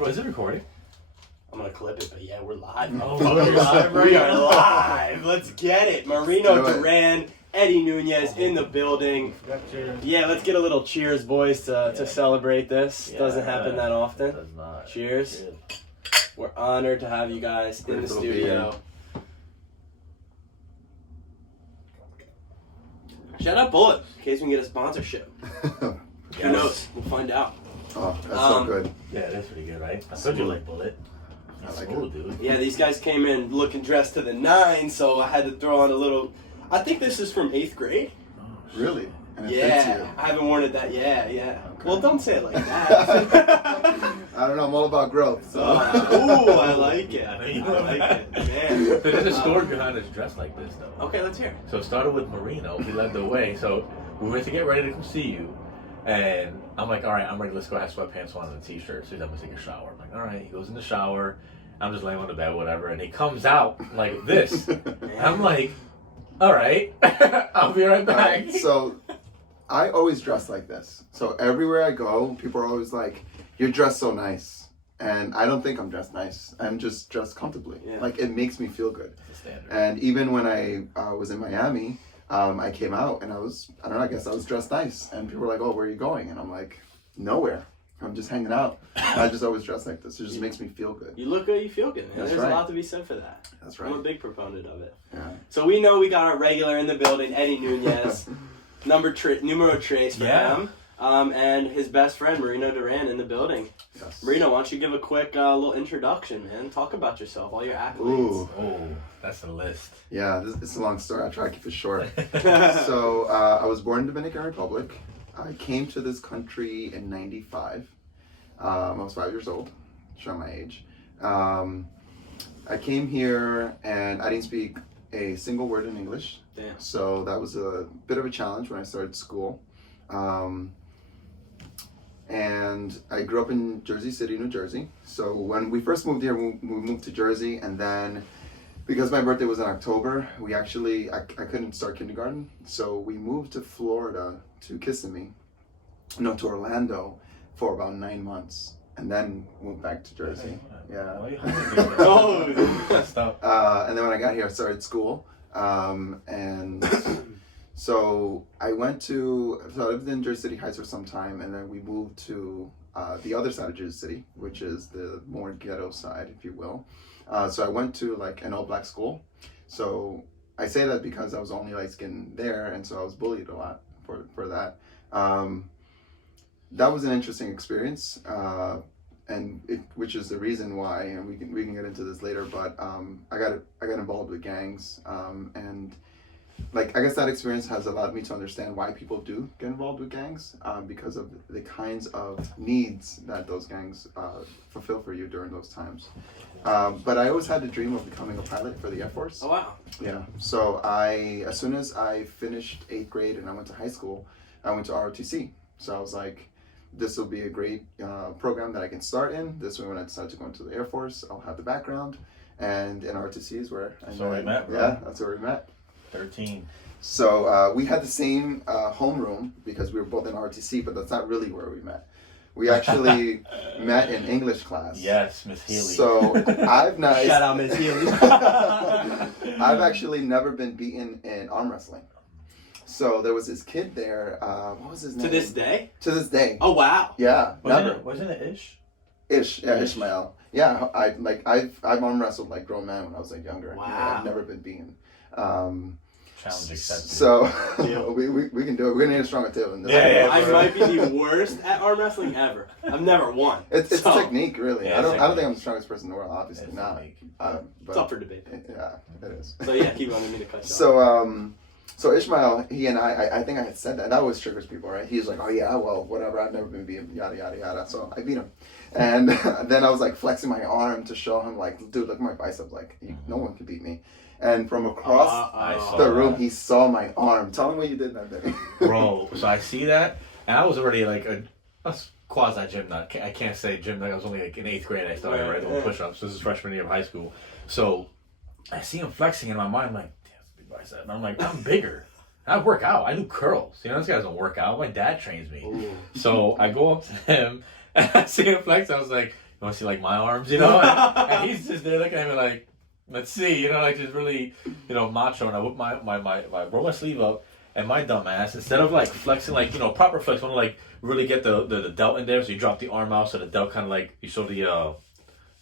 Bro, is it recording? I'm gonna clip it, but yeah, we're live. Oh, we're live, We are live. Let's get it. Marino, Duran, Eddie Nunez in the building. Yeah, let's get a little cheers, boys, to celebrate this. Doesn't happen that often. Does not. Cheers. We're honored to have you guys in the studio. Shout out Bullet, in case we can get a sponsorship. Who knows? We'll find out. Oh, that's so good. Yeah, that's pretty good, right? I told you like Bullet. I like smooth, dude. Yeah, these guys came in looking dressed to the nines, so I had to throw on a little. I think this is from 8th grade. Oh, Really? And it fits you. I haven't worn it that. Yeah. Okay. Well, don't say it like that. I don't know. I'm all about growth. So. Ooh, I like it. I like it, man. There's a story behind this dress like this, though. Okay, let's hear it. So it started with Marino. He led the way. So we went to get ready to come see you. And I'm like, all right, I'm ready. Let's go have sweatpants on and a t-shirt. So he's going to take a shower. I'm like, all right. He goes in the shower. I'm just laying on the bed, whatever. And he comes out like this. I'm like, all right. I'll be right back. Right, so I always dress like this. So everywhere I go, people are always like, you're dressed so nice. And I don't think I'm dressed nice. I'm just dressed comfortably. Yeah. Like, it makes me feel good. That's the standard. And even when I was in Miami, I came out and I don't know, I guess I was dressed nice. And people were like, oh, where are you going? And I'm like, nowhere. I'm just hanging out. I just always dress like this. It just makes me feel good. You look good, you feel good, man. That's There's right. a lot to be said for that. That's right. I'm a big proponent of it. Yeah. So we know we got our regular in the building, Eddie Nunez, numero tres for him, and his best friend Marino Duran in the building. Yes. Marino, why don't you give a quick little introduction, man? Talk about yourself, all your accolades. Ooh. Oh, that's a list. Yeah, it's a long story. I'll try to keep it short. So I was born in Dominican Republic. I came to this country in '95. I was 5 years old, show my age. I came here and I didn't speak a single word in English. Damn. So that was a bit of a challenge when I started school. And I grew up in Jersey City, New Jersey. So when we first moved here, we moved to Jersey, and then because my birthday was in October, we actually, I couldn't start kindergarten. So we moved to Florida, to to Orlando for about 9 months, and then moved back to Jersey. Yeah. That's tough. And then when I got here, I started school. And so I lived in Jersey City Heights for some time, and then we moved to the other side of Jersey City, which is the more ghetto side, if you will. So I went to like an all-black school. So I say that because I was only light skinned there, and so I was bullied a lot for that. That was an interesting experience, which is the reason why, and we can get into this later. But I got involved with gangs, and like I guess that experience has allowed me to understand why people do get involved with gangs, because of the kinds of needs that those gangs fulfill for you during those times. But I always had the dream of becoming a pilot for the Air Force. Oh, wow. Yeah. So as soon as I finished 8th grade and I went to high school, I went to ROTC. So I was like, this will be a great program that I can start in. This way, when I decide to go into the Air Force, I'll have the background. And in ROTC is where we met, bro. Yeah, that's where we met. 13. So we had the same homeroom because we were both in ROTC, but that's not really where we met. We actually met in English class. Yes, Miss Healy. So I've not. Shout out Miss Healy. I've actually never been beaten in arm wrestling. So there was this kid there. What was his name? To this day? To this day. Oh, wow. Yeah. Wasn't it Ish? Ish. Yeah, Ishmael. Yeah. I've arm wrestled like grown men when I was like younger. Wow. I've never been beaten. Challenge accepted. So we can do it. We're gonna need a stronger table than this. I might be the worst at arm wrestling ever. I've never won. It's technique, really. Yeah, I don't think I'm the strongest person in the world. Obviously It's not. technique. But It's up for debate. Yeah, it is. So yeah, keep on. I mean to cut you off. So Ishmael, he and I think I had said that. That always triggers people, right? He's like, oh yeah, well, whatever. I've never been beaten, yada yada yada. So I beat him, and then I was like flexing my arm to show him, like, dude, look at my biceps. Like, no one can beat me. And from across the room, he saw my arm. Tell me what you did that day. Bro, so I see that, and I was already like a quasi gym nut. I can't say gym nut. I was only like in 8th grade. I started already doing push-ups. This is freshman year of high school. So I see him flexing in my mind. I'm like, damn, that's a big bicep. And I'm like, I'm bigger. I work out. I do curls. You know, this guy doesn't work out. My dad trains me. Ooh. So I go up to him, and I see him flex. I was like, want to see like my arms, you know? And he's just there looking at me like, let's see, you know, like just really, you know, macho. And I whip I roll my sleeve up, and my dumb ass, instead of like flexing, like, you know, proper flex, I want to like really get the delt in there. So you drop the arm out, so the delt kind of like, you show the,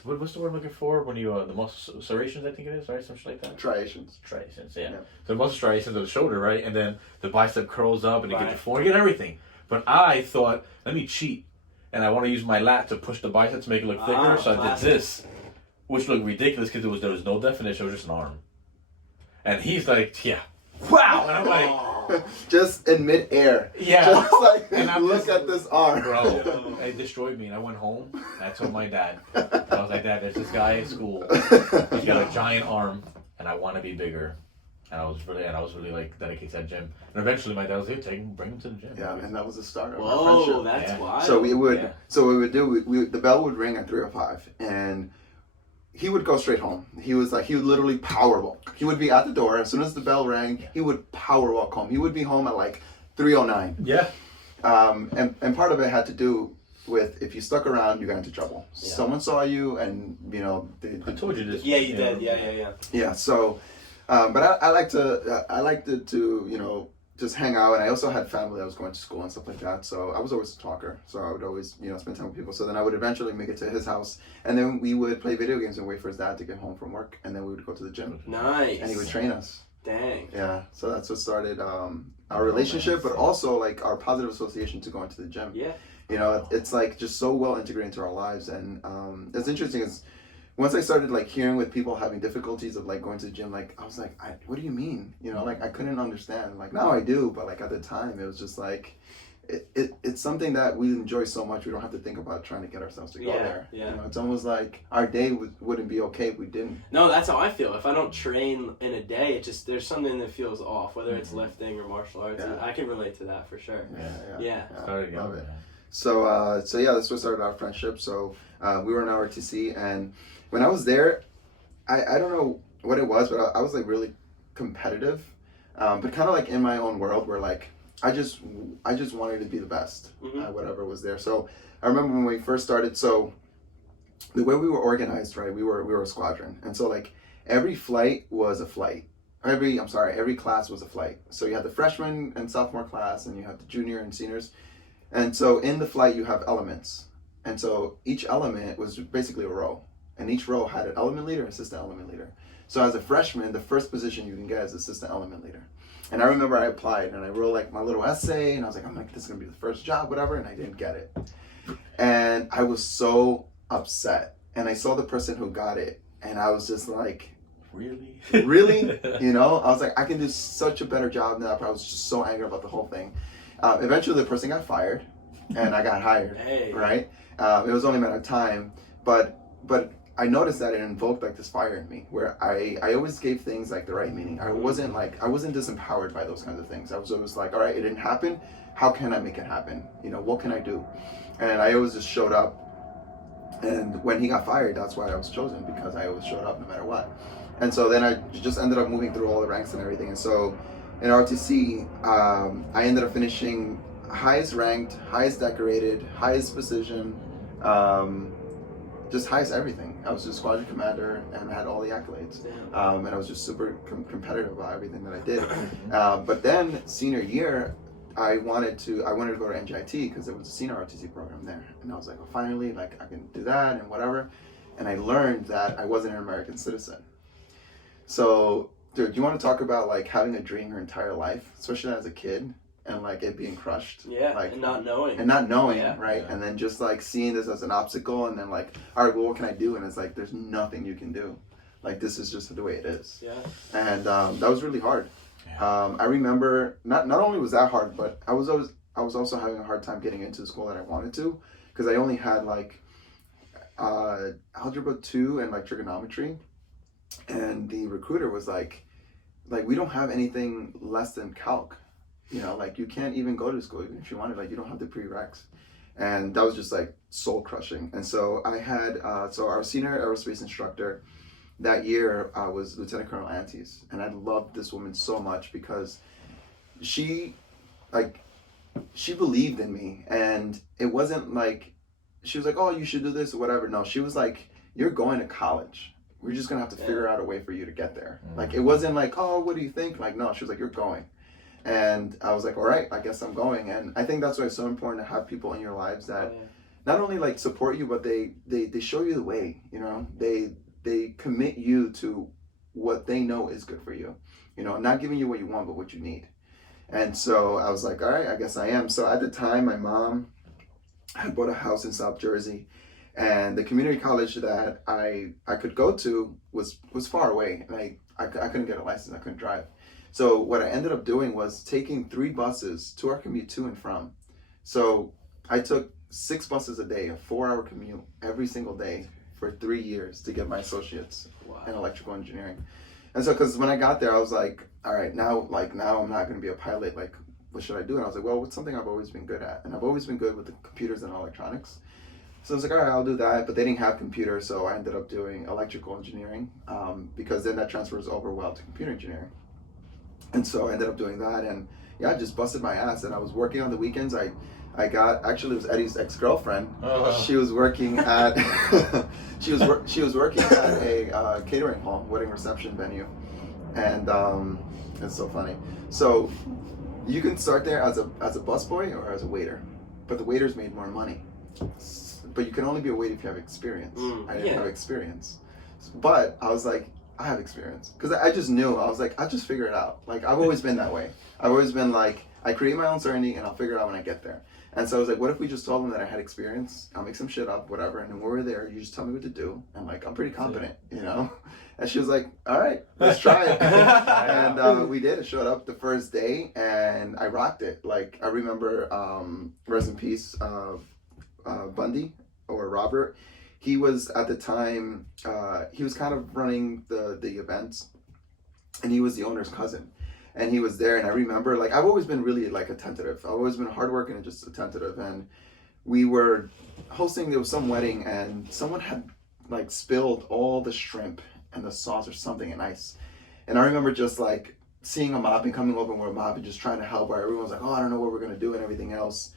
what's the word I'm looking for? When you, the muscle serrations, I think it is, right? Some shit like that. Striations. Striations, yeah. So the muscle striations of the shoulder, right? And then the bicep curls up, and you get the form, you get everything. But I thought, let me cheat. And I want to use my lat to push the bicep to make it look thicker. So I did this, which looked ridiculous because there was no definition. It was just an arm. And he's like, yeah, wow. And I'm like, just in midair. Yeah. Just like, and I'm look at this arm. Bro, it destroyed me. And I went home and I told my dad. I was like, Dad, there's this guy at school. He's got a giant arm and I want to be bigger. And I was really like dedicated to that gym. And eventually my dad was like, bring him to the gym. Yeah, and that was the start of our Whoa, friendship. that's wild. So we would the bell would ring at 3 or 5, and he would go straight home. He would literally power walk. He would be at the door as soon as the bell rang. He would power walk home. He would be home at like 3:09. Yeah. And part of it had to do with if you stuck around, you got into trouble. Yeah. Someone saw you, and you know. I told you this. Yeah, you did. Yeah. Yeah. So, but I liked to you know, just hang out, and I also had family that was going to school and stuff like that. So I was always a talker. So I would always, you know, spend time with people. So then I would eventually make it to his house, and then we would play video games and wait for his dad to get home from work, and then we would go to the gym. Nice. And he would train us. Dang. Yeah. So that's what started our relationship, but also like our positive association to going to the gym. Yeah. You know, it's like just so well integrated into our lives, and it's interesting is. Once I started like hearing with people having difficulties of like going to the gym, like I was like, what do you mean? You know, like I couldn't understand. Like now I do, but like at the time it was just like, it's something that we enjoy so much. We don't have to think about trying to get ourselves to go there. Yeah. You know, it's almost like our day wouldn't be okay if we didn't. No, that's how I feel. If I don't train in a day, it just there's something that feels off. Whether it's lifting or martial arts, Yeah. I can relate to that for sure. Yeah. Love it. So yeah, that's what started our friendship. So we were in our RTC, and when I was there, I don't know what it was, but I was like really competitive, but kind of like in my own world where like I just wanted to be the best at whatever was there. So I remember when we first started. So the way we were organized, right? We were a squadron, and so like every flight was a flight. Every class was a flight. So you had the freshman and sophomore class, and you had the junior and seniors. And so in the flight you have elements. And so each element was basically a row. And each row had an element leader and assistant element leader. So as a freshman, the first position you can get is assistant element leader. And I remember I applied and I wrote like my little essay, and I was like, this is gonna be the first job, whatever, and I didn't get it. And I was so upset. And I saw the person who got it, and I was just like, Really? Really? You know, I was like, I can do such a better job now. I was just so angry about the whole thing. Eventually the person got fired and I got hired, right? It was only a matter of time, but I noticed that it invoked like this fire in me where I always gave things like the right meaning. I wasn't disempowered by those kinds of things. I was always like, all right, it didn't happen. How can I make it happen? You know, what can I do? And I always just showed up. And when he got fired, that's why I was chosen, because I always showed up no matter what. And so then I just ended up moving through all the ranks and everything. And so in RTC, I ended up finishing highest ranked, highest decorated, highest precision, just highest everything. I was just squadron commander and I had all the accolades. And I was just super competitive about everything that I did. But then senior year, I wanted to go to NJIT because there was a senior RTC program there. And I was like, well, finally, like I can do that and whatever. And I learned that I wasn't an American citizen. So, dude, you want to talk about like having a dream your entire life, especially as a kid, and like it being crushed? Yeah, like, and not knowing. Right? Yeah. And then just like seeing this as an obstacle, and then like, all right, well, what can I do? And it's like, there's nothing you can do. Like, this is just the way it is. Yeah. And that was really hard. Yeah. I remember not only was that hard, but I was also having a hard time getting into the school that I wanted to, because I only had like algebra 2 and like trigonometry. And the recruiter was like we don't have anything less than calc, you know, like you can't even go to school even if you wanted, like you don't have the prereqs. And that was just like soul crushing. And so I had so our senior aerospace instructor that year was Lieutenant Colonel Antes, and I loved this woman so much because she believed in me, and it wasn't like she was like, oh, you should do this or whatever. No, she was like, you're going to college. We're just gonna have to figure out a way for you to get there. Like, it wasn't like, oh, what do you think? Like, no, she was like, you're going. And I was like, all right, I guess I'm going. And I think that's why it's so important to have people in your lives that not only like support you, but they show you the way, you know, they commit you to what they know is good for you, you know, not giving you what you want, but what you need. And so I was like, all right, I guess I am. So at the time, my mom had bought a house in South Jersey, and the community college that I could go to was far away, and I couldn't get a license, I couldn't drive. So what I ended up doing was taking 3 buses to our commute to and from. So I took 6 buses a day, a 4-hour commute every single day for 3 years to get my associates in electrical engineering. And so, because when I got there, I was like, all right, now I'm not going to be a pilot. Like, what should I do? And I was like, well, what's something I've always been good at? And I've always been good with the computers and electronics. So I was like, all right, I'll do that. But they didn't have computers, so I ended up doing electrical engineering because then that transfers over well to computer engineering. And so I ended up doing that, and yeah, I just busted my ass. And I was working on the weekends. Actually, it was Eddie's ex-girlfriend. She was working at she was working at a catering hall, wedding reception venue, and it's so funny. So you can start there as a busboy or as a waiter, but the waiters made more money. But you can only be a waiter if you have experience. I didn't have experience, but I was like, I have experience because I just knew. I was like, I'll just figure it out. Like, I've always been that way. I've always been like, I create my own certainty and I'll figure it out when I get there. And so I was like, what if we just told them that I had experience? I'll make some shit up, whatever. And then when we're there, you just tell me what to do. And like, I'm pretty competent, you know? And she was like, all right, let's try it. And we did. It showed up the first day and I rocked it. Like, I remember, rest in peace, Bundy or Robert. He was at the time, he was kind of running the events, and he was the owner's cousin. And he was there, and I remember, like, I've always been really, like, attentive. I've always been hardworking and just attentive. And we were hosting, there was some wedding, and someone had, like, spilled all the shrimp and the sauce or something in ice. And I remember just, like, seeing a mop and coming over and we're mopping, just trying to help, where everyone's like, oh, I don't know what we're going to do and everything else.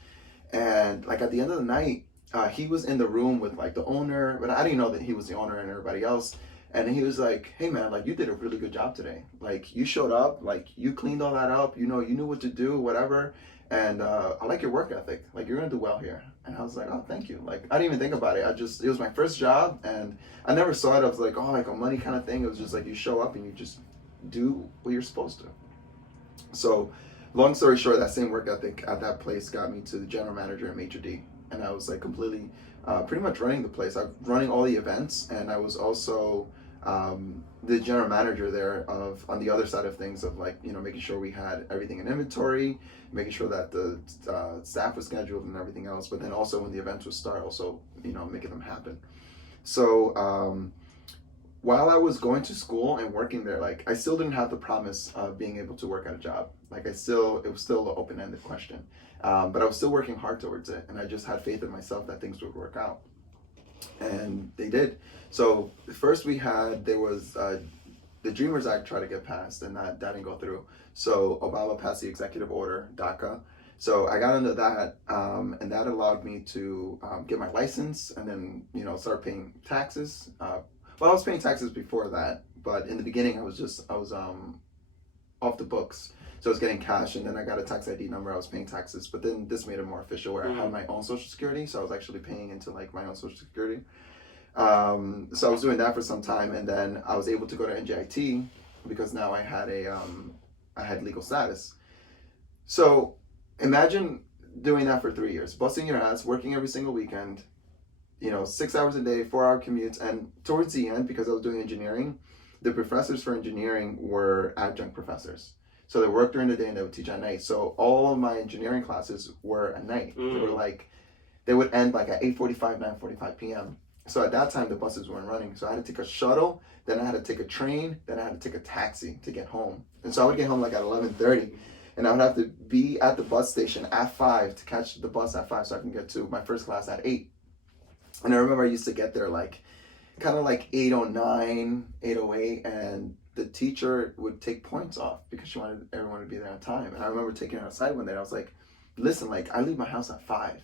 And, like, at the end of the night, he was in the room with, like, the owner, but I didn't know that he was the owner and everybody else. And he was like, hey man, like, you did a really good job today. Like, you showed up, like, you cleaned all that up, you know, you knew what to do, whatever. And I like your work ethic. Like, you're gonna do well here. And I was like, oh, thank you. Like, I didn't even think about it. It was my first job, and I never saw it as like, oh, like a money kind of thing. It was just like, you show up and you just do what you're supposed to. So, long story short, that same work ethic at that place got me to the general manager and maitre d'. And I was like completely, pretty much running the place. I was running all the events, and I was also the general manager there on the other side of things of, like, you know, making sure we had everything in inventory, making sure that the staff was scheduled and everything else, but then also when the events would start, also, you know, making them happen. So while I was going to school and working there, like, I still didn't have the promise of being able to work at a job. Like, it was still an open-ended question. But I was still working hard towards it, and I just had faith in myself that things would work out. And they did. So first there was the Dreamers Act tried to get passed, and that didn't go through. So Obama passed the executive order, DACA. So I got into that, and that allowed me to get my license and then, you know, start paying taxes. Well, I was paying taxes before that, but in the beginning I was off the books. So I was getting cash, and then I got a tax ID number. I was paying taxes, but then this made it more official where I had my own Social Security. So I was actually paying into, like, my own Social Security. So I was doing that for some time, and then I was able to go to NJIT because now I had legal status. So imagine doing that for 3 years, busting your ass, working every single weekend, you know, 6 hours a day, 4-hour commutes. And towards the end, because I was doing engineering, the professors for engineering were adjunct professors. So they worked during the day and they would teach at night. So all of my engineering classes were at night. They would end like at 8:45, 9:45 p.m. So at that time, the buses weren't running. So I had to take a shuttle, then I had to take a train, then I had to take a taxi to get home. And so I would get home like at 11:30, and I would have to be at the bus station at 5 to catch the bus at 5 so I can get to my first class at 8. And I remember I used to get there like kind of like 8:09, 8:08, and the teacher would take points off because she wanted everyone to be there on time. And I remember taking her outside one day. I was like, listen, like, I leave my house at 5.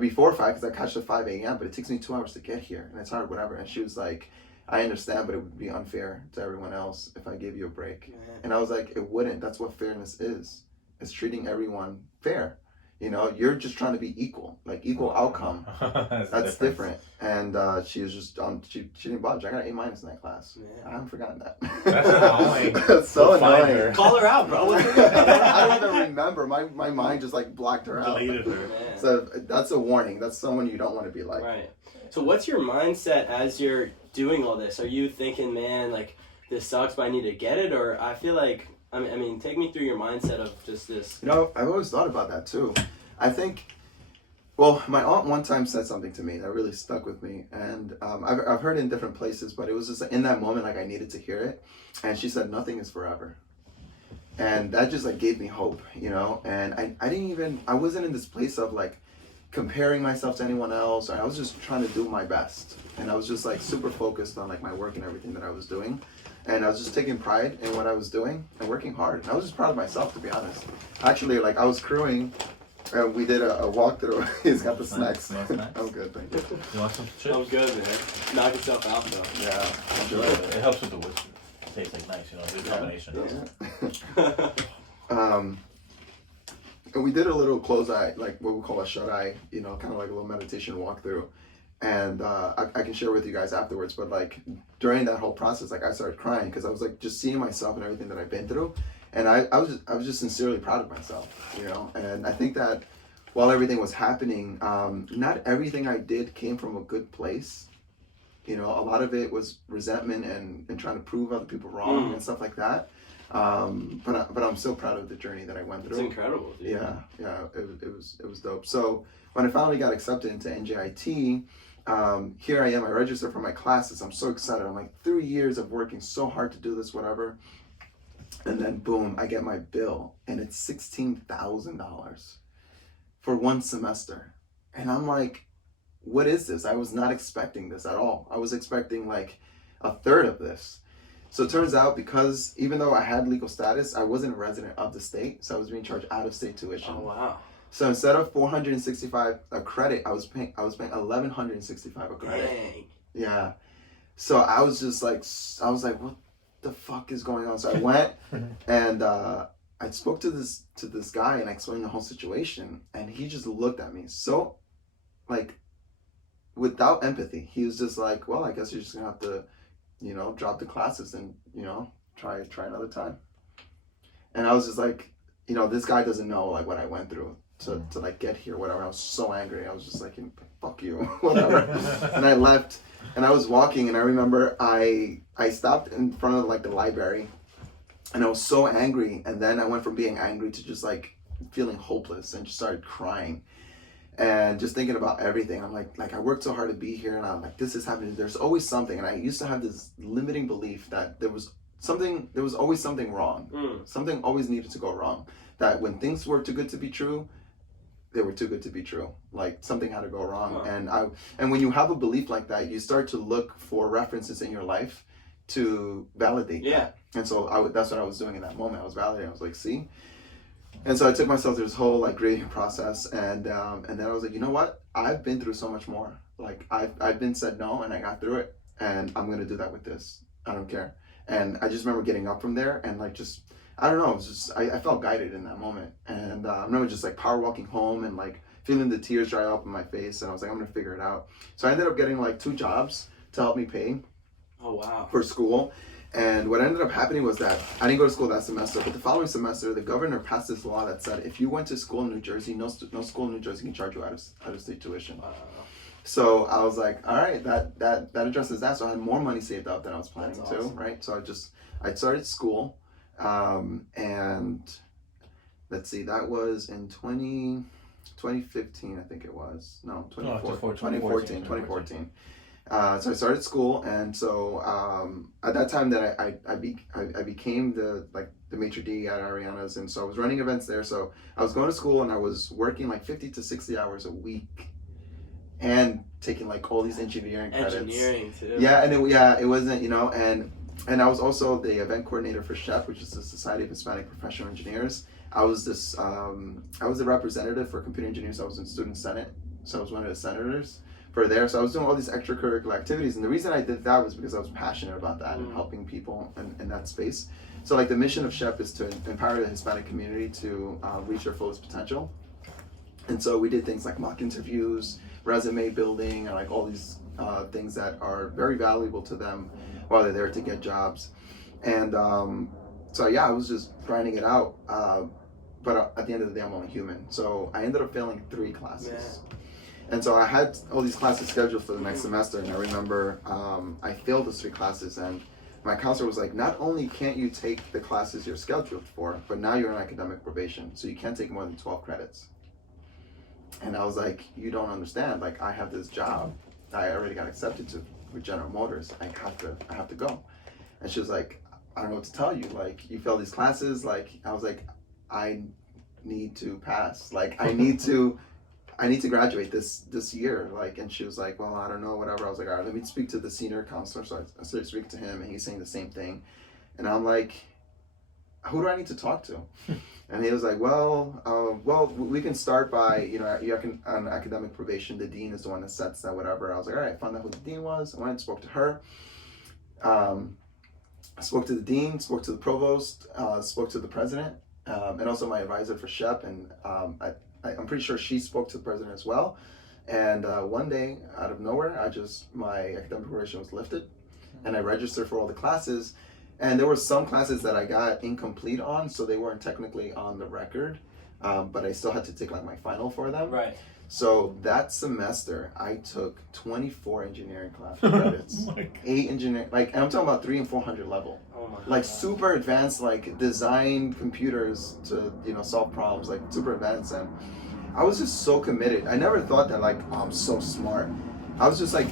before 5 because I catch at 5 a.m. But it takes me 2 hours to get here, and it's hard, whatever. And she was like, I understand, but it would be unfair to everyone else if I gave you a break. Man. And I was like, it wouldn't. That's what fairness is. It's treating everyone fair. You know, you're just trying to be equal, like equal outcome. That's different. And she was just she didn't budge. I got an A- in that class. Yeah. I haven't forgotten that. That's annoying. That's so annoying. Call her out, bro. I don't even remember. My mind just like blocked her out. Deleted her. So that's a warning. That's someone you don't want to be like. Right. So what's your mindset as you're doing all this? Are you thinking, man, like this sucks, but I need to get it? Or I feel like, I mean, take me through your mindset of just this. You know, I've always thought about that too. I think, well, my aunt one time said something to me that really stuck with me, and I've heard it in different places, but it was just in that moment, like I needed to hear it. And she said, "Nothing is forever," and that just like gave me hope, you know. And I wasn't in this place of like comparing myself to anyone else. I was just trying to do my best, and I was just like super focused on like my work and everything that I was doing. And I was just taking pride in what I was doing and working hard. And I was just proud of myself, to be honest. Actually, like I was crewing, and we did a walkthrough. He's got the snacks. I'm good, thank you. You want some chips? I'm good, man. Knock yourself out, though. Yeah, Enjoy it. It helps with the whiskey. It tastes like nice, you know, good combination. Yeah. And we did a little close eye, like what we call a shut eye, you know, kind of like a little meditation walkthrough. And I can share with you guys afterwards, but like during that whole process, like I started crying because I was like just seeing myself and everything that I've been through, and I was just sincerely proud of myself, you know. And I think that while everything was happening, not everything I did came from a good place, you know. A lot of it was resentment and trying to prove other people wrong and stuff like that. But I'm so proud of the journey that I went through. It's incredible, dude. Yeah, it was dope. So when I finally got accepted into NJIT. Here I am, I registered for my classes. I'm so excited. I'm like 3 years of working so hard to do this, whatever. And then boom, I get my bill and it's $16,000 for one semester. And I'm like, what is this? I was not expecting this at all. I was expecting like a third of this. So it turns out, because even though I had legal status, I wasn't a resident of the state. So I was being charged out of state tuition. Oh, wow. So instead of $465 a credit, I was paying $1,165 a credit. Dang. Yeah. So I was just like, what the fuck is going on? So I went and I spoke to this guy and I explained the whole situation, and he just looked at me so like without empathy. He was just like, well, I guess you're just gonna have to, you know, drop the classes and, you know, try another time. And I was just like, you know, this guy doesn't know like what I went through to like get here, whatever. I was so angry. I was just like, fuck you, whatever. And I left, and I was walking, and I remember I stopped in front of like the library, and I was so angry. And then I went from being angry to just like feeling hopeless, and just started crying and just thinking about everything. I'm like I worked so hard to be here, and I'm like, this is happening. There's always something. And I used to have this limiting belief that there was always something wrong. Something always needed to go wrong. That when things were too good to be true, they were too good to be true. Like something had to go wrong. Wow. And when you have a belief like that, you start to look for references in your life to validate that. And so that's what I was doing in that moment. I was validating. I was like, see? And so I took myself through this whole like grieving process, and then I was like, you know what? I've been through so much more. Like I've been said no, and I got through it, and I'm gonna do that with this. I don't care. And I just remember getting up from there and like just, I don't know, it was just, I felt guided in that moment. And I remember just like power walking home and like feeling the tears dry up in my face. And I was like, I'm going to figure it out. So I ended up getting like 2 jobs to help me pay for school. And what ended up happening was that I didn't go to school that semester, but the following semester, the governor passed this law that said if you went to school in New Jersey, no school in New Jersey can charge you out of state tuition. Wow. So I was like, all right, that addresses that. So I had more money saved up than I was planning to, right? So I started school, and let's see, that was in 2015, I think it was. No, 2014. So I started school, and so at that time that I became the maitre d' at Ariana's, and so I was running events there. So I was going to school and I was working like 50 to 60 hours a week, and taking like all these engineering credits. Engineering too. Yeah, and it wasn't, you know, and I was also the event coordinator for SHEF, which is the Society of Hispanic Professional Engineers. I was the representative for computer engineers. I was in student senate So I was one of the senators for there. So I was doing all these extracurricular activities. And the reason I did that was because I was passionate about that and helping people in that space. So like the mission of SHEP is to empower the Hispanic community to reach their fullest potential. And so we did things like mock interviews, resume building, and like all these things that are very valuable to them while they're there to get jobs. And so yeah, I was just grinding it out. But at the end of the day, I'm only human. So I ended up failing 3 classes. And so I had all these classes scheduled for the next semester. And I remember I failed those 3 classes. And my counselor was like, not only can't you take the classes you're scheduled for, but now you're on academic probation. So you can't take more than 12 credits. And I was like, you don't understand. Like, I have this job. I already got accepted to with General Motors. I have to go. And she was like, I don't know what to tell you. Like, you failed these classes. Like, I was like, I need to pass. Like, I need to graduate this year. Like, and she was like, well, I don't know, whatever. I was like, all right, let me speak to the senior counselor. So I started speaking to him, and he's saying the same thing. And I'm like, who do I need to talk to? And he was like, well, we can start by, you can on academic probation. The dean is the one that sets that, whatever. I was like, all right, found out who the dean was. I went and spoke to her. I spoke to the dean, spoke to the provost, spoke to the president, and also my advisor for SHEP. And I'm pretty sure she spoke to the president as well. And one day, out of nowhere, my academic probation was lifted, and I registered for all the classes. And there were some classes that I got incomplete on, so they weren't technically on the record, but I still had to take like my final for them. Right. So that semester, I took 24 engineering class credits, 8 engineering, and I'm talking about 300 and 400 level, like super advanced, like design computers to solve problems, like super advanced. And I was just so committed. I never thought that like, oh, I'm so smart. I was just like,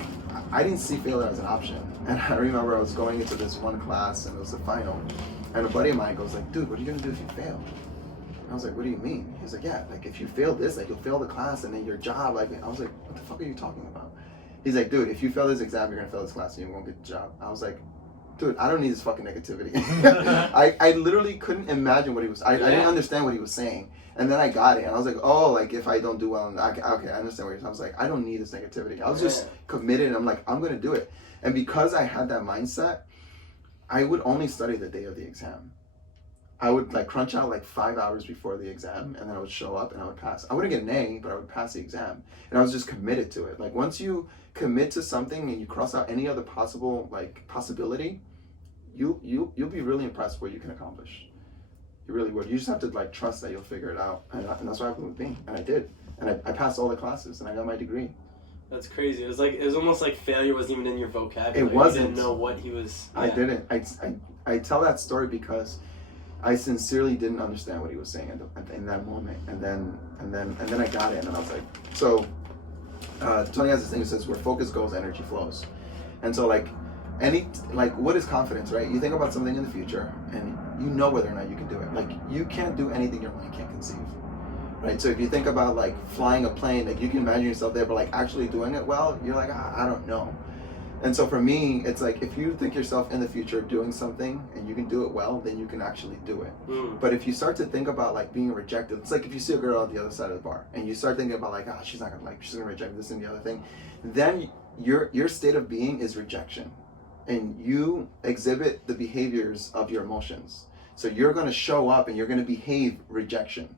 I didn't see failure as an option. And I remember I was going into this one class, and it was the final, and a buddy of mine goes like, dude, what are you gonna do if you fail? And I was like, what do you mean? He's like, yeah, like if you fail this, like you'll fail the class, and then your job, like, I was like, what the fuck are you talking about? He's like, dude, if you fail this exam, you're gonna fail this class, and you won't get the job. I was like, dude, I don't need this fucking negativity. I literally couldn't imagine what he was, I didn't understand what he was saying. And then I got it, and I was like, oh, like if I don't do well, okay, I understand what you're saying. I was like, I don't need this negativity. I was just committed, and I'm like, I'm gonna do it. And because I had that mindset, I would only study the day of the exam. I would like crunch out like 5 hours before the exam, and then I would show up and I would pass. I wouldn't get an A, but I would pass the exam. And I was just committed to it. Like once you commit to something and you cross out any other possibility, you'll be really impressed what you can accomplish. You really would. You just have to like trust that you'll figure it out. And that's what happened with me. And I did. And I passed all the classes, and I got my degree. That's crazy. It was almost like failure wasn't even in your vocabulary. It wasn't. You didn't know what he was. Yeah. I didn't. I tell that story because I sincerely didn't understand what he was saying in that moment, and then I got it, and I was like, so Tony has this thing that says where focus goes, energy flows, and so like what is confidence, right? You think about something in the future, and you know whether or not you can do it. Like you can't do anything your mind can't conceive. Right, so if you think about like flying a plane, like you can imagine yourself there, but like actually doing it well, you're like, I don't know. And so for me, it's like if you think yourself in the future doing something and you can do it well, then you can actually do it. But if you start to think about like being rejected, it's like if you see a girl on the other side of the bar and you start thinking about like, she's not gonna like, she's gonna reject this and the other thing, then your state of being is rejection, and you exhibit the behaviors of your emotions. So you're gonna show up and you're gonna behave rejection.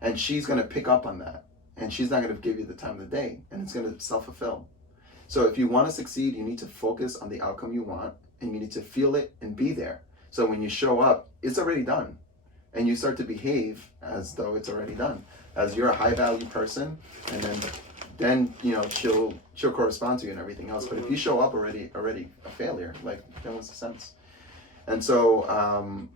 And she's going to pick up on that, and she's not going to give you the time of the day, and it's going to self-fulfill. So if you want to succeed, you need to focus on the outcome you want, and you need to feel it and be there. So when you show up, it's already done, and you start to behave as though it's already done, as you're a high-value person, and then she'll correspond to you and everything else. But if you show up already a failure, like then what's the sense? And so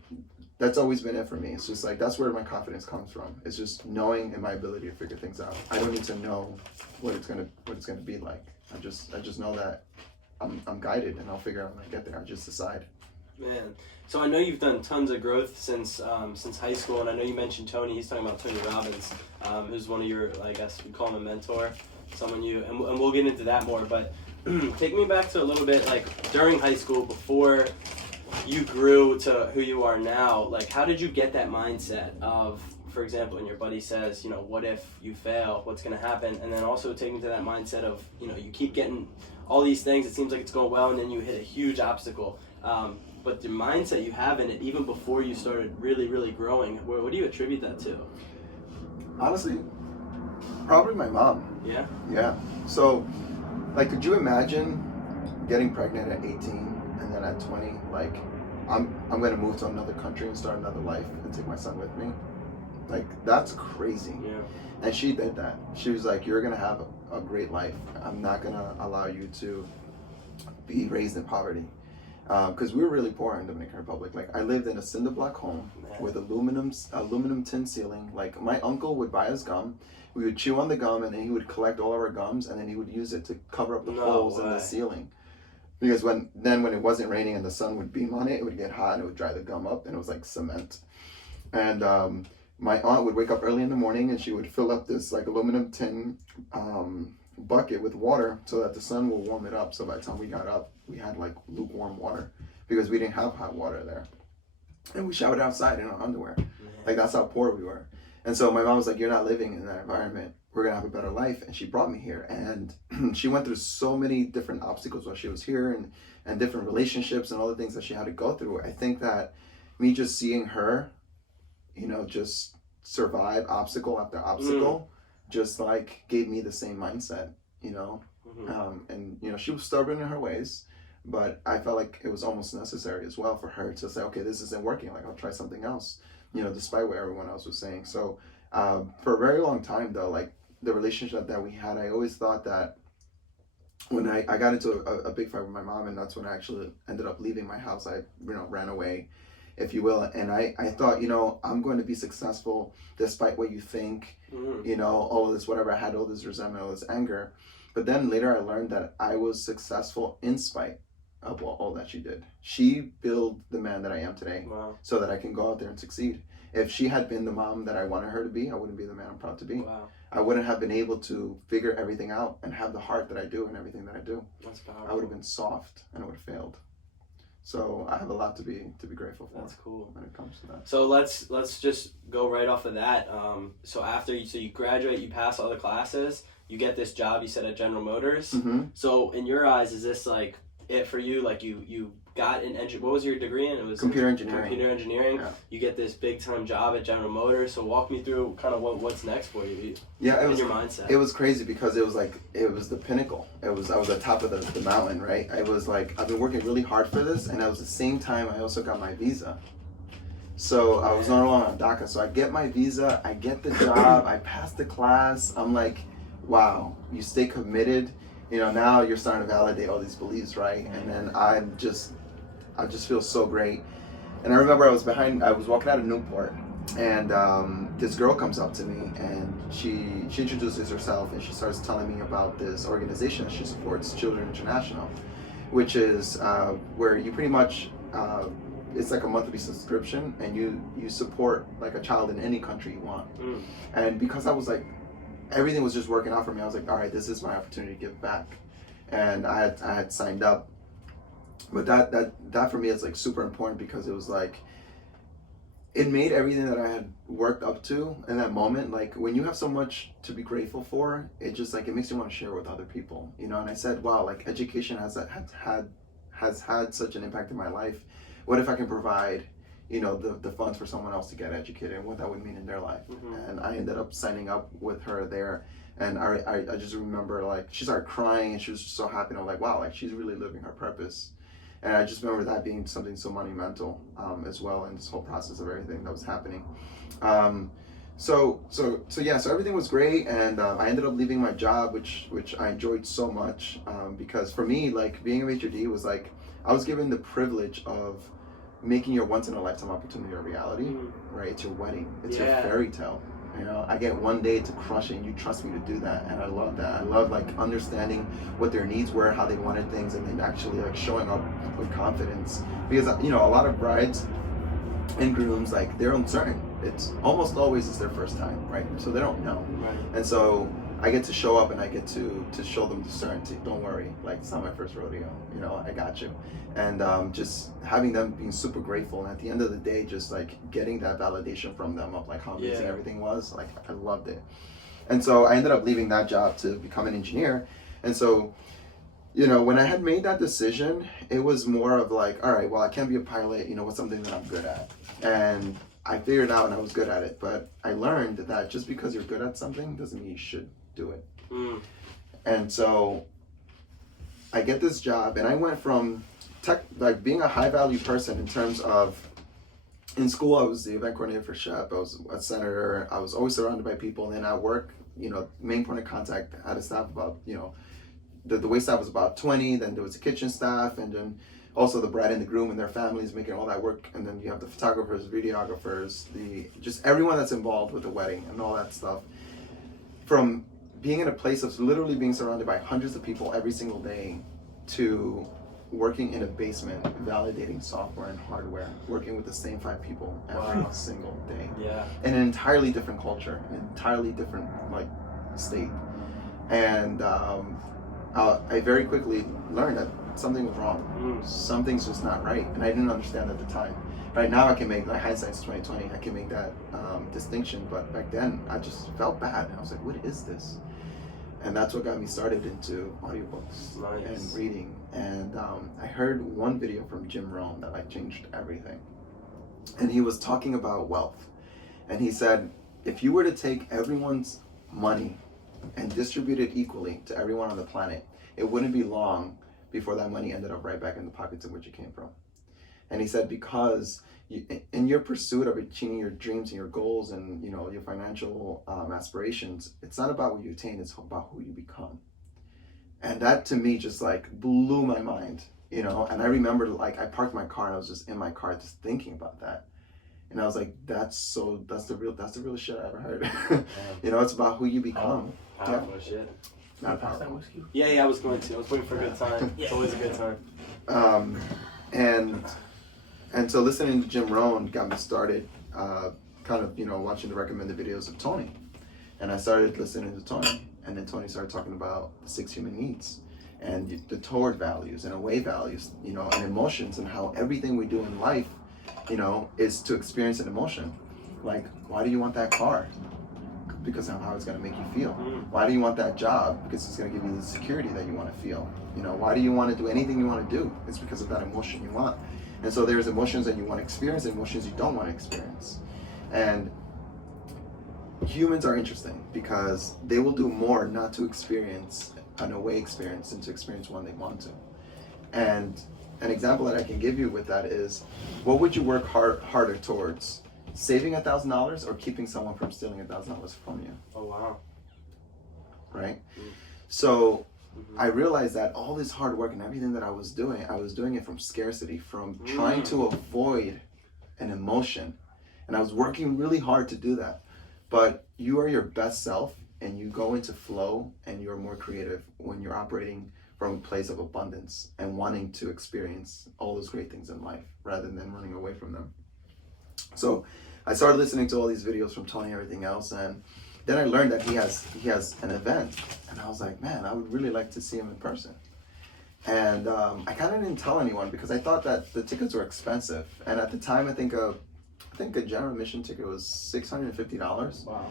that's always been it for me. It's just like that's where my confidence comes from. It's just knowing and my ability to figure things out. I don't need to know what it's gonna be like. I just know that I'm guided, and I'll figure out when I get there. I just decide. Man, so I know you've done tons of growth since high school, and I know you mentioned Tony. He's talking about Tony Robbins, who's one of your, I guess we call him a mentor, someone and we'll get into that more. But take me back to a little bit like during high school before you grew to who you are now. Like, how did you get that mindset of for example, and your buddy says, you know, what if you fail? What's going to happen? And then also taking to that mindset of, you know, you keep getting all these things. It seems like it's going well, and then you hit a huge obstacle. But the mindset you have in it, even before you started really, really growing, what do you attribute that to? Honestly, probably my mom. Yeah? Yeah. So, like, could you imagine getting pregnant at 18 and then at 20, like, I'm going to move to another country and start another life and take my son with me? Like, that's crazy. Yeah. And she did that. She was like, you're going to have a great life. I'm not going to allow you to be raised in poverty. Because we were really poor in Dominican Republic. Like, I lived in a cinder block home with aluminum tin ceiling. Like, my uncle would buy us gum. We would chew on the gum, and then he would collect all of our gums, and then he would use it to cover up the holes in the ceiling. Because when it wasn't raining and the sun would beam on it, it would get hot and it would dry the gum up, and it was like cement. And my aunt would wake up early in the morning, and she would fill up this like aluminum tin bucket with water so that the sun will warm it up. So by the time we got up, we had like lukewarm water because we didn't have hot water there. And we showered outside in our underwear. Like, that's how poor we were. And so my mom was like, you're not living in that environment. We're going to have a better life. And she brought me here. And she went through so many different obstacles while she was here, and different relationships and all the things that she had to go through. I think that me just seeing her, you know, just survive obstacle after obstacle, just like gave me the same mindset, you know. And, you know, she was stubborn in her ways, but I felt like it was almost necessary as well for her to say, okay, this isn't working. Like, I'll try something else, you know, despite what everyone else was saying. So for a very long time, though, like, the relationship that we had, I always thought that when I got into a big fight with my mom, and that's when I actually ended up leaving my house. I, you know, ran away, if you will. And I thought, you know, I'm going to be successful despite what you think, you know, all of this, whatever. I had all this resentment, all this anger. But then later I learned that I was successful in spite of all that she did. She built the man that I am today so that I can go out there and succeed. If she had been the mom that I wanted her to be, I wouldn't be the man I'm proud to be. I wouldn't have been able to figure everything out and have the heart that I do in everything that I do. That's powerful. I would have been soft and I would have failed. So I have a lot to be grateful for. That's cool when it comes to that. So let's just go right off of that. So after you graduate, you pass all the classes, you get this job, you said, at General Motors. So in your eyes, is this like it for you? Like you got an what was your degree in? It was computer engineering. Computer engineering. Yeah. You get this big time job at General Motors. So walk me through kind of what's next for you. Yeah, it was your mindset. It was crazy because it was the pinnacle. I was at the top of the mountain, right? I was like, I've been working really hard for this, and at the same time I also got my visa. So I was no longer on DACA. So I get my visa, I get the job, I pass the class. I'm like, wow, you stay committed. You know, now you're starting to validate all these beliefs, right? And then I just feel so great. And I remember I was walking out of Newport, and this girl comes up to me, and she introduces herself, and she starts telling me about this organization that she supports, Children International, which is where you pretty much, it's like a monthly subscription, and you support like a child in any country you want. And because I was like, everything was just working out for me, I was like, all right, this is my opportunity to give back. And I had signed up. But that for me is like super important, because it was like, it made everything that I had worked up to in that moment, like when you have so much to be grateful for, it just like, it makes you want to share with other people, you know. And I said, wow, like education has had such an impact in my life. What if I can provide, you know, the funds for someone else to get educated, and what that would mean in their life. And I ended up signing up with her there. And I just remember, like, she started crying, and she was just so happy. And I'm like, wow, like she's really living her purpose. And I just remember that being something so monumental as well in this whole process of everything that was happening. So everything was great, and I ended up leaving my job, which I enjoyed so much, because for me, like, being a maitre d' was like, I was given the privilege of making your once in a lifetime opportunity a reality, right? It's your wedding, it's your fairy tale. You know, I get one day to crush it, and you trust me to do that, and I love that. I love like understanding what their needs were, how they wanted things, and then actually like showing up with confidence. Because, you know, a lot of brides and grooms, like, they're uncertain. It's almost always their first time, right? So they don't know. And so I get to show up and I get to show them the certainty. Don't worry, like it's not my first rodeo. You know, I got you. And just having them being super grateful, and at the end of the day, just like getting that validation from them of like how amazing everything was. Like I loved it. And so I ended up leaving that job to become an engineer. And so, you know, when I had made that decision, it was more of like, all right, well, I can't be a pilot. You know, what's something that I'm good at? And I figured out and I was good at it. But I learned that just because you're good at something doesn't mean you should do it. And so I get this job, and I went from like being a high value person in terms of, in school I was the event coordinator for SHEP, I was a senator, I was always surrounded by people, and then at work, you know, main point of contact, I had a staff about, you know, the wait staff was about 20, then there was the kitchen staff, and then also the bride and the groom and their families making all that work, and then you have the photographers, videographers, just everyone that's involved with the wedding and all that stuff. From being in a place of literally being surrounded by hundreds of people every single day to working in a basement, validating software and hardware, working with the same 5 people every single day. Yeah. In an entirely different culture, an entirely different like state. And I very quickly learned that something was wrong. Something's just not right. And I didn't understand at the time. Right now I can make, like hindsight's 2020, I can make that distinction, but back then I just felt bad. I was like, what is this? And that's what got me started into audiobooks and reading. And I heard one video from Jim Rohn that like changed everything. And he was talking about wealth. And he said, if you were to take everyone's money and distribute it equally to everyone on the planet, it wouldn't be long before that money ended up right back in the pockets of which it came from. And he said, because in your pursuit of achieving your dreams and your goals and, you know, your financial aspirations, it's not about what you attain, it's about who you become. And that to me just like blew my mind, you know. And I remember like I parked my car and I was just in my car just thinking about that. And I was like, that's the real shit I ever heard. You know, it's about who you become. Powerful shit. Not powerful. Yeah, I was going to. I was waiting for a good time. It's always a good time. And so listening to Jim Rohn got me started kind of, you know, watching the recommended videos of Tony. And I started listening to Tony. And then Tony started talking about the 6 human needs and the toward values and away values, you know, and emotions, and how everything we do in life, you know, is to experience an emotion. Like, why do you want that car? Because of how it's going to make you feel. Why do you want that job? Because it's going to give you the security that you want to feel. You know, why do you want to do anything you want to do? It's because of that emotion you want. And so there's emotions that you want to experience and emotions you don't want to experience. And humans are interesting because they will do more not to experience an away experience than to experience one they want to. And an example that I can give you with that is, what would you work harder towards? Saving $1,000 or keeping someone from stealing $1,000 from you? Oh, wow. Right? So I realized that all this hard work and everything that I was doing it from scarcity, from trying to avoid an emotion. And I was working really hard to do that. But you are your best self, and you go into flow, and you're more creative when you're operating from a place of abundance and wanting to experience all those great things in life rather than running away from them. So I started listening to all these videos from Tony and everything else, and then I learned that he has an event, and I was like, man, I would really like to see him in person. And I kind of didn't tell anyone because I thought that the tickets were expensive, and at the time I think a general admission ticket was $650. Wow.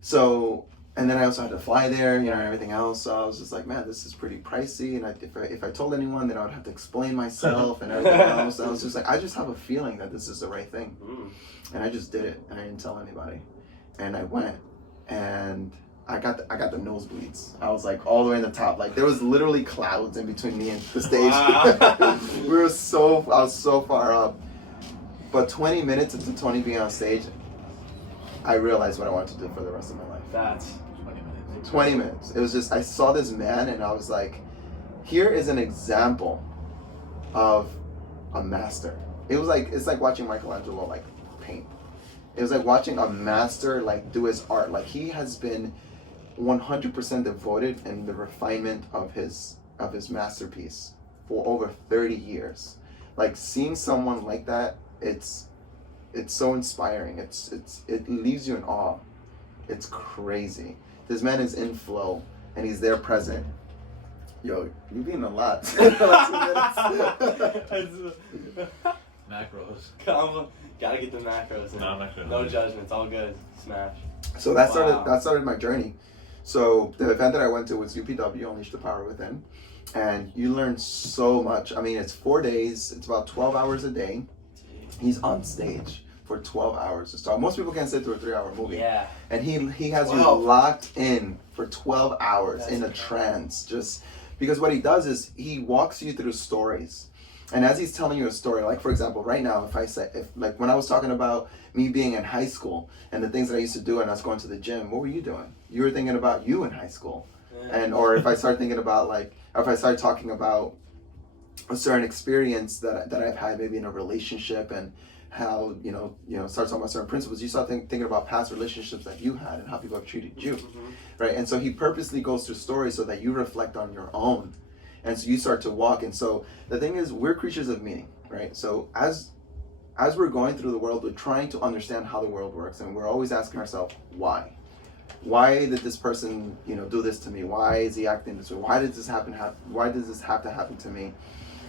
So, and then I also had to fly there, you know, and everything else. So I was just like, man, this is pretty pricey. And if I told anyone, then I would have to explain myself and everything else. I was just like, I just have a feeling that this is the right thing. And I just did it, and I didn't tell anybody. And I went, and I got the nosebleeds. I was like all the way in the top. Like there was literally clouds in between me and the stage. Wow. I was so far up. But 20 minutes into Tony being on stage, I realized what I wanted to do for the rest of my life. That's 20 minutes. 20 minutes. It was just, I saw this man and I was like, here is an example of a master. It's like watching Michelangelo like paint. It was like watching a master like do his art. Like he has been 100% devoted in the refinement of his masterpiece for over 30 years. Like seeing someone like that, it's so inspiring. It leaves you in awe. It's crazy This man is in flow, and he's there present. Yo, you being a lot. Macros. Gotta get the macros in. No, I'm not gonna. No judgments, all good. Smash. So that started Wow. that started my journey. So the event that I went to was UPW, Unleash the Power Within, and you learn so much. I mean, it's 4 days. It's about 12 hours a day. He's on stage for 12 hours to start. Most people can't sit through a 3-hour movie. Yeah. And he has you Wow. locked in for 12 hours That's in a incredible. trance. Just because what he does is he walks you through stories. And as he's telling you a story, like for example, right now, if like when I was talking about me being in high school and the things that I used to do and us going to the gym, what were you doing? You were thinking about you in high school. Yeah. And or if I start thinking about if I start talking about a certain experience that I've had maybe in a relationship and how start talking about certain principles, you start thinking about past relationships that you had and how people have treated you, right? And so he purposely goes through stories so that you reflect on your own, and so you start to walk. And so the thing is, we're creatures of meaning, right? So as we're going through the world, we're trying to understand how the world works, and we're always asking ourselves why. Why did this person do this to me? Why is he acting this way? Why did this happen? Why does this have to happen to me?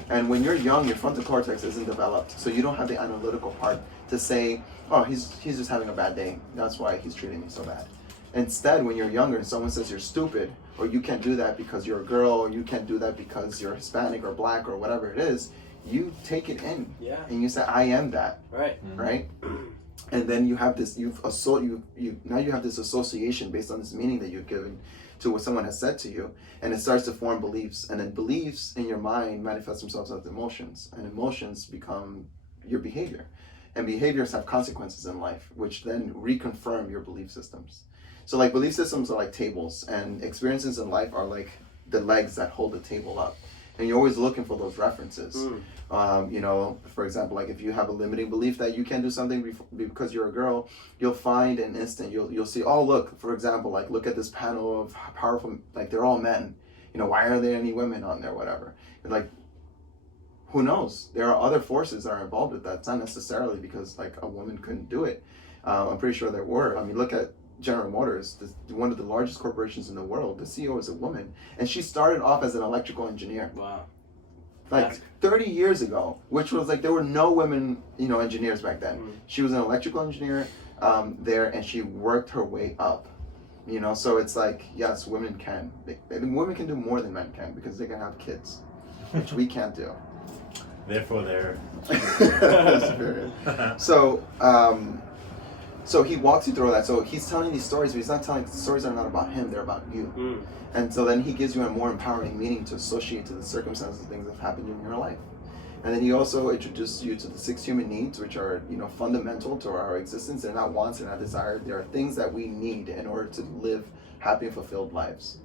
And when you're young, your frontal cortex isn't developed, so you don't have the analytical part to say, oh, he's just having a bad day. That's why he's treating me so bad. Instead, when you're younger and someone says you're stupid, or you can't do that because you're a girl, or you can't do that because you're Hispanic or black or whatever it is, you take it in. Yeah. And you say, I am that. Right. Right? And then you have this, now you have this association based on this meaning that you've given to what someone has said to you, and it starts to form beliefs, and then beliefs in your mind manifest themselves as emotions, and emotions become your behavior, and behaviors have consequences in life, which then reconfirm your belief systems. So like belief systems are like tables, and experiences in life are like the legs that hold the table up, and you're always looking for those references. For example, like if you have a limiting belief that you can't do something because you're a girl, you'll find an instant, you'll see, oh look, for example, like look at this panel of powerful, like they're all men, why are there any women on there, whatever. Like, who knows? There are other forces that are involved with that. It's not necessarily because like a woman couldn't do it. I'm pretty sure there were. I mean, look at General Motors, one of the largest corporations in the world. The CEO is a woman, and she started off as an electrical engineer. Wow. Like 30 years ago, which was like there were no women, engineers back then. Mm. She was an electrical engineer there, and she worked her way up. So it's like, yes, women can. Women can do more than men can because they can have kids, which we can't do. Therefore, they're. So he walks you through that. So he's telling these stories, but he's not telling, the stories are not about him, they're about you. Mm. And so then he gives you a more empowering meaning to associate to the circumstances, things that have happened in your life. And then he also introduces you to the 6 human needs, which are, fundamental to our existence. They're not wants, they're not desires. They are things that we need in order to live happy and fulfilled lives.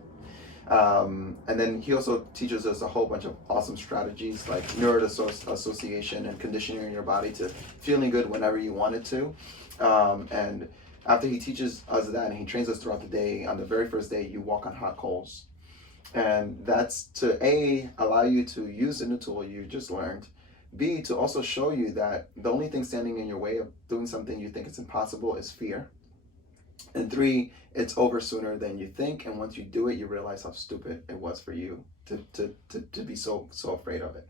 And then he also teaches us a whole bunch of awesome strategies like neuroassociation and conditioning your body to feeling good whenever you want it to. And after he teaches us that and he trains us throughout the day, on the very first day, you walk on hot coals. And that's to A, allow you to use the new tool you just learned. B, to also show you that the only thing standing in your way of doing something you think is impossible is fear. And 3, it's over sooner than you think. And once you do it, you realize how stupid it was for you to be so afraid of it.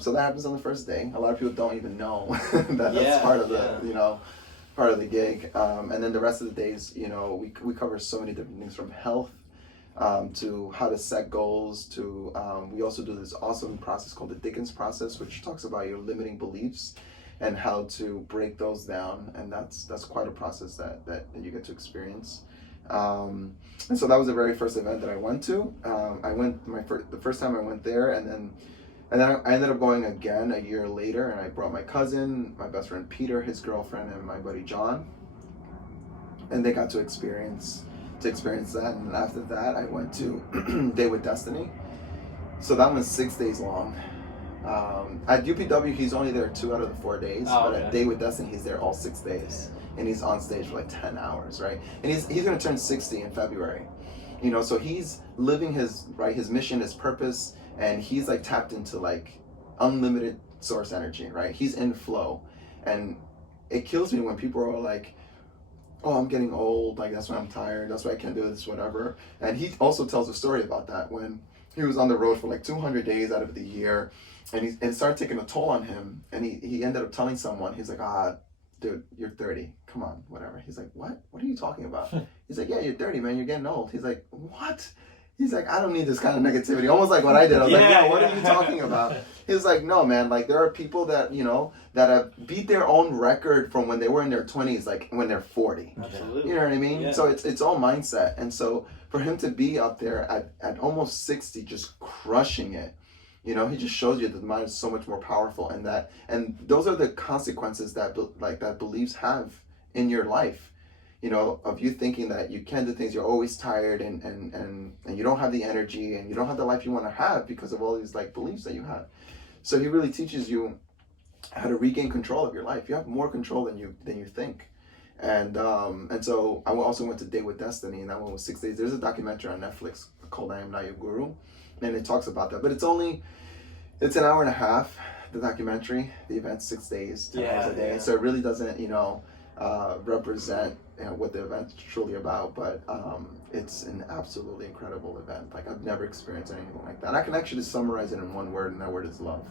So that happens on the first day. A lot of people don't even know that that's part of the, part of the gig. And then the rest of the days, we cover so many different things from health to how to set goals to, we also do this awesome process called the Dickens process, which talks about your limiting beliefs and how to break those down. And that's quite a process that you get to experience. And so that was the very first event that I went to. I went the first time I went there, and then I ended up going again a year later, and I brought my cousin, my best friend Peter, his girlfriend, and my buddy John, and they got to experience that. And after that, I went to Day with Destiny. So that one's 6 days long. At UPW, he's only there 2 out of the 4 days, but at Day with Destiny, he's there all 6 days, and he's on stage for like 10 hours, right? And he's gonna turn 60 in February, so he's living his mission, his purpose, and he's like tapped into like unlimited source energy, right? He's in flow, and it kills me when people are like, oh, I'm getting old, like that's why I'm tired, that's why I can't do this, whatever. And he also tells a story about that when he was on the road for like 200 days out of the year, and it started taking a toll on him, and he ended up telling someone, he's like, dude, you're 30, come on, whatever. He's like, what are you talking about? He's like, yeah, you're 30, man, you're getting old. He's like, what? He's like, I don't need this kind of negativity. Almost like what I did. I was like, yeah, what are you talking about? He's like, no, man, like there are people that, that have beat their own record from when they were in their 20s, like when they're 40. Absolutely. You know what I mean? Yeah. So it's all mindset. And so for him to be up there at almost 60, just crushing it, he just shows you that the mind is so much more powerful, and those are the consequences that beliefs have in your life. Of you thinking that you can't do things, you're always tired, and you don't have the energy, and you don't have the life you want to have because of all these like beliefs that you have. So he really teaches you how to regain control of your life. You have more control than you think. And so I also went to Day with Destiny, and that one was 6 days. There's a documentary on Netflix called I Am Not Your Guru, and it talks about that. But it's an hour and a half, the documentary. The event's 6 days, 10 hours a day. Yeah. So it really doesn't, represent what the event's truly about, but it's an absolutely incredible event. Like I've never experienced anything like that. I can actually summarize it in one word, and that word is love.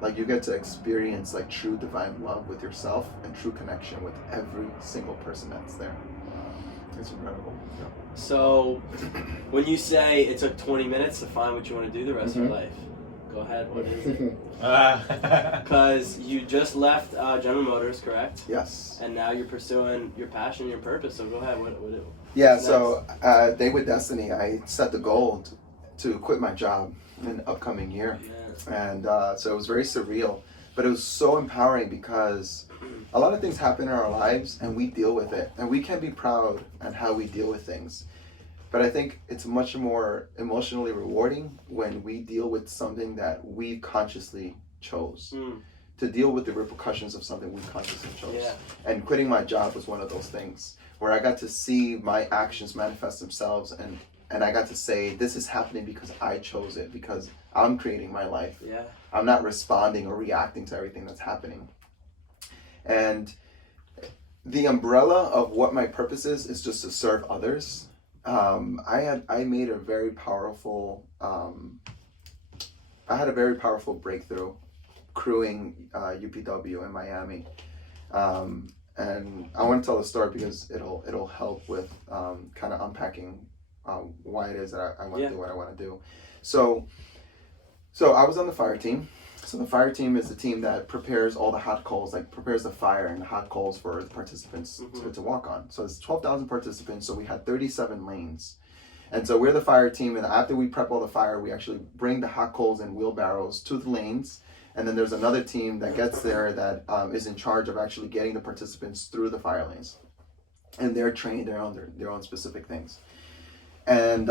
Like you get to experience like true divine love with yourself and true connection with every single person that's there. It's incredible. Yeah. So when you say it took 20 minutes to find what you want to do the rest of your life, go ahead, what is it? Because you just left General Motors, correct? Yes. And now you're pursuing your passion, your purpose. So go ahead. Yeah. What's So Day with Destiny, I set the goal to quit my job in the upcoming year, and so it was very surreal, but it was so empowering because a lot of things happen in our lives, and we deal with it, and we can be proud at how we deal with things. But I think it's much more emotionally rewarding when we deal with something that we consciously chose. To deal with the repercussions of something we consciously chose. Yeah. And quitting my job was one of those things where I got to see my actions manifest themselves, and I got to say, this is happening because I chose it, because I'm creating my life. Yeah. I'm not responding or reacting to everything that's happening. And the umbrella of what my purpose is just to serve others. I made a very powerful, I had a very powerful breakthrough crewing UPW in Miami. And I want to tell the story because it'll help with kind of unpacking why it is that I want to do what I want to do. So I was on the fire team. So the fire team is the team that prepares all the hot coals, like prepares the fire and the hot coals for the participants to walk on. So it's 12,000 participants, so we had 37 lanes. And so we're the fire team, and after we prep all the fire, we actually bring the hot coals in wheelbarrows to the lanes. And then there's another team that gets there that is in charge of actually getting the participants through the fire lanes. And they're trained on their own specific things. And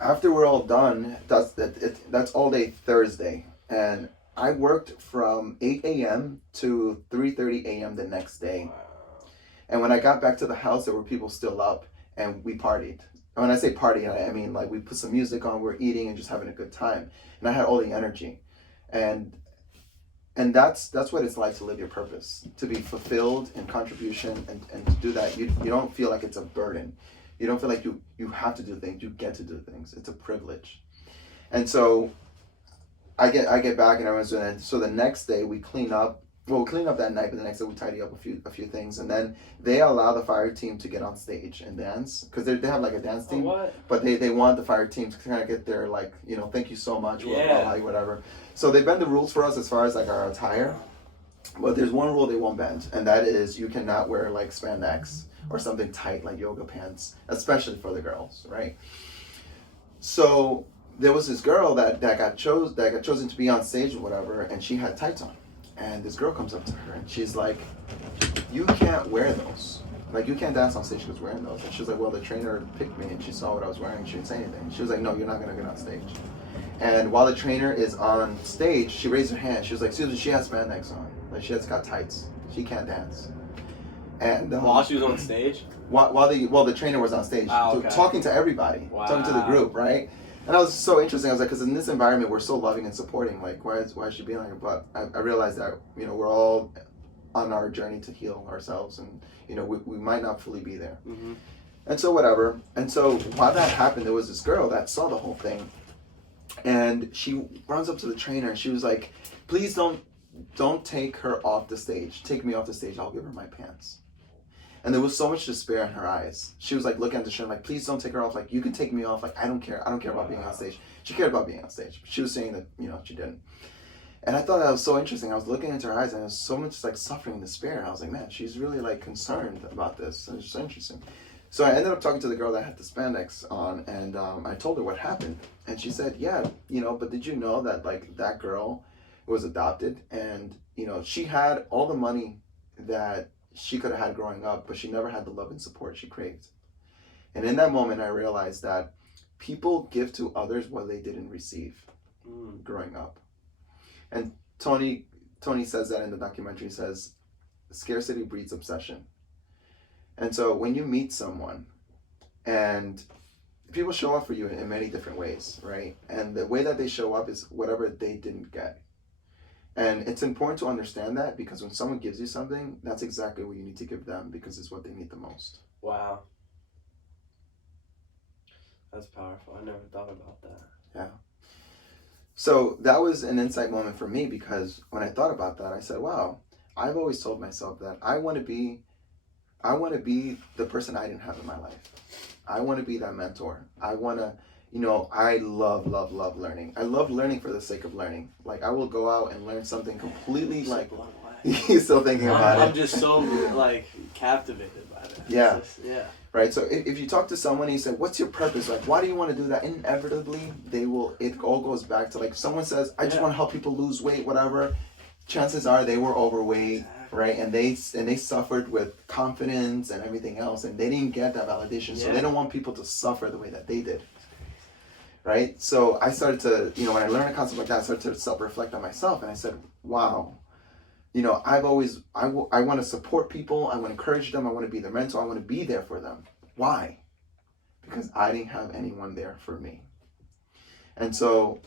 after we're all done, that's all day Thursday. And I worked from 8 a.m. to 3:30 a.m. the next day. And when I got back to the house, there were people still up, and we partied. And when I say party, I mean like we put some music on, we're eating and just having a good time. And I had all the energy. And that's what it's like to live your purpose, to be fulfilled in contribution, and to do that. You don't feel like it's a burden. You don't feel like you have to do things. You get to do things. It's a privilege. And so I get back, and everyone's doing it. So the next day we clean up. Well, we clean up that night, but the next day we tidy up a few things, and then they allow the fire team to get on stage and dance, because they have like a dance team. But they want the fire team to kind of get their like, thank you so much, whatever. So they bend the rules for us as far as like our attire, but there's one rule they won't bend, and that is you cannot wear like spandex or something tight like yoga pants, especially for the girls, right? So there was this girl that got chosen to be on stage or whatever, and she had tights on. And this girl comes up to her and she's like, you can't wear those. Like, you can't dance on stage because wearing those. And she was like, well, the trainer picked me and she saw what I was wearing. She didn't say anything. She was like, no, you're not going to get on stage. And while the trainer is on stage, she raised her hand. She was like, Susan, she has spandex on. Like, she has got tights. She can't dance. And while she was on stage? While the trainer was on stage. Okay. Talking to everybody. Wow. Talking to the group, right? And that was so interesting. I was like, because in this environment, we're so loving and supporting. Like, why is she being like? But I realized that we're all on our journey to heal ourselves, and we might not fully be there. Mm-hmm. And so whatever. And so while that happened, there was this girl that saw the whole thing, and she runs up to the trainer and she was like, "Please don't take her off the stage. Take me off the stage. I'll give her my pants." And there was so much despair in her eyes. She was like looking at the trainer like, "Please don't take her off. Like, you can take me off. Like, I don't care. I don't care about being on stage." She cared about being on stage. She was saying that she didn't. And I thought that was so interesting. I was looking into her eyes, and there was so much like suffering and despair. And I was like, man, she's really like concerned about this. And it's just interesting. So I ended up talking to the girl that had the spandex on, and I told her what happened. And she said, yeah, but did you know that like that girl was adopted, and she had all the money that she could have had growing up, but she never had the love and support she craved. And in that moment, I realized that people give to others what they didn't receive growing up. And Tony says that in the documentary. He says, scarcity breeds obsession. And so when you meet someone, and people show up for you in many different ways, right? And the way that they show up is whatever they didn't get. And it's important to understand that, because when someone gives you something, that's exactly what you need to give them, because it's what they need the most. Wow. That's powerful. I never thought about that. Yeah. So that was an insight moment for me, because when I thought about that, I said, wow, I've always told myself that I want to be the person I didn't have in my life. I want to be that mentor. I want to, I love learning. I love learning for the sake of learning. Like, I will go out and learn something completely like, you're still thinking about it. I'm just so like captivated by that. Yeah. Yeah. Right. So if you talk to someone and you say, what's your purpose? Like, why do you want to do that? Inevitably, it all goes back to, like, if someone says, I just want to help people lose weight, whatever, chances are they were overweight. Right, and they suffered with confidence and everything else, and they didn't get that validation, so they don't want people to suffer the way that they did. Right, so I started to, when I learned a concept like that, I started to self-reflect on myself, and I said, wow, I want to support people, I want to encourage them, I want to be their mentor, I want to be there for them. Why? Because I didn't have anyone there for me. And so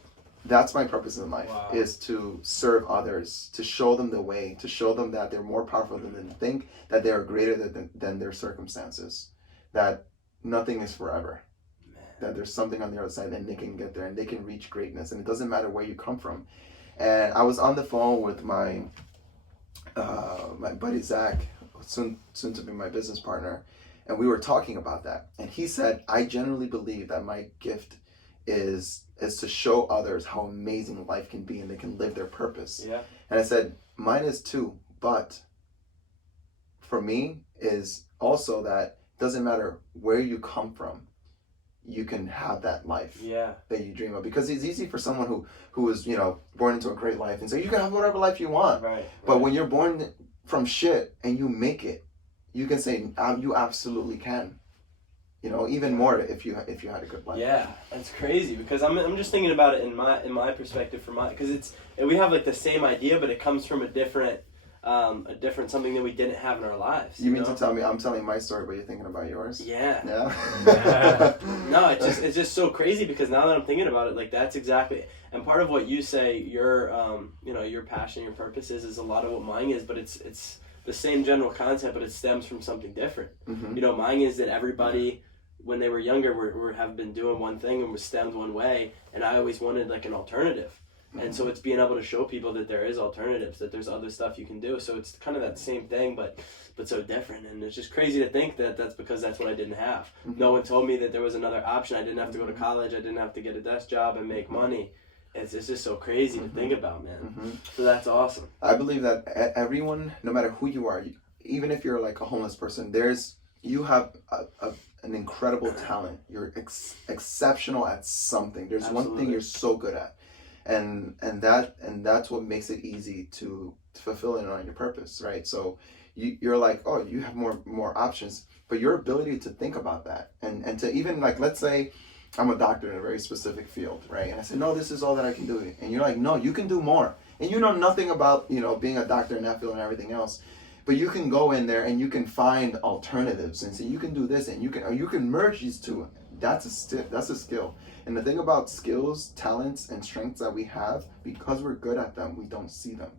that's my purpose in life, is to serve others, to show them the way, to show them that they're more powerful than they think, that they are greater than their circumstances, that nothing is forever, that there's something on the other side and they can get there and they can reach greatness, and it doesn't matter where you come from. And I was on the phone with my buddy Zach, soon to be my business partner, and we were talking about that. And he said, I genuinely believe that my gift is to show others how amazing life can be and they can live their purpose. Yeah. And I said, mine is too, but for me is also that it doesn't matter where you come from, you can have that life that you dream of. Because it's easy for someone who was, born into a great life and say, you can have whatever life you want. Right. But when you're born from shit and you make it, you can say, you absolutely can. Even more if you had a good life. Yeah, that's crazy, because I'm just thinking about it in my perspective, because we have like the same idea, but it comes from a different something that we didn't have in our lives. You mean to tell me I'm telling my story, but you're thinking about yours? Yeah. Yeah. No, it's just so crazy, because now that I'm thinking about it, like, that's exactly, and part of what you say your passion, your purpose is a lot of what mine is, but it's the same general concept, but it stems from something different. Mm-hmm. Mine is that everybody, when they were younger, have been doing one thing and was stemmed one way, and I always wanted like an alternative. Mm-hmm. And so it's being able to show people that there is alternatives, that there's other stuff you can do. So it's kind of that same thing, but so different. And it's just crazy to think that that's because that's what I didn't have. Mm-hmm. No one told me that there was another option. I didn't have to go to college. I didn't have to get a desk job and make money. It's just so crazy to think about, man. Mm-hmm. So that's awesome. I believe that everyone, no matter who you are, even if you're like a homeless person, you have an incredible talent. You're exceptional at something. There's Absolutely. one thing you're so good at, and that's what makes it easy to fulfill it on your purpose, right? So you're like, oh, you have more options, but your ability to think about that and to even, like, let's say I'm a doctor in a very specific field, right? And I say, no, this is all that I can do. And you're like, no, you can do more. And you know nothing about, being a doctor in that field and everything else. But you can go in there and you can find alternatives and say, you can do this, and you can merge these two. That's a skill. And the thing about skills, talents, and strengths that we have, because we're good at them, we don't see them.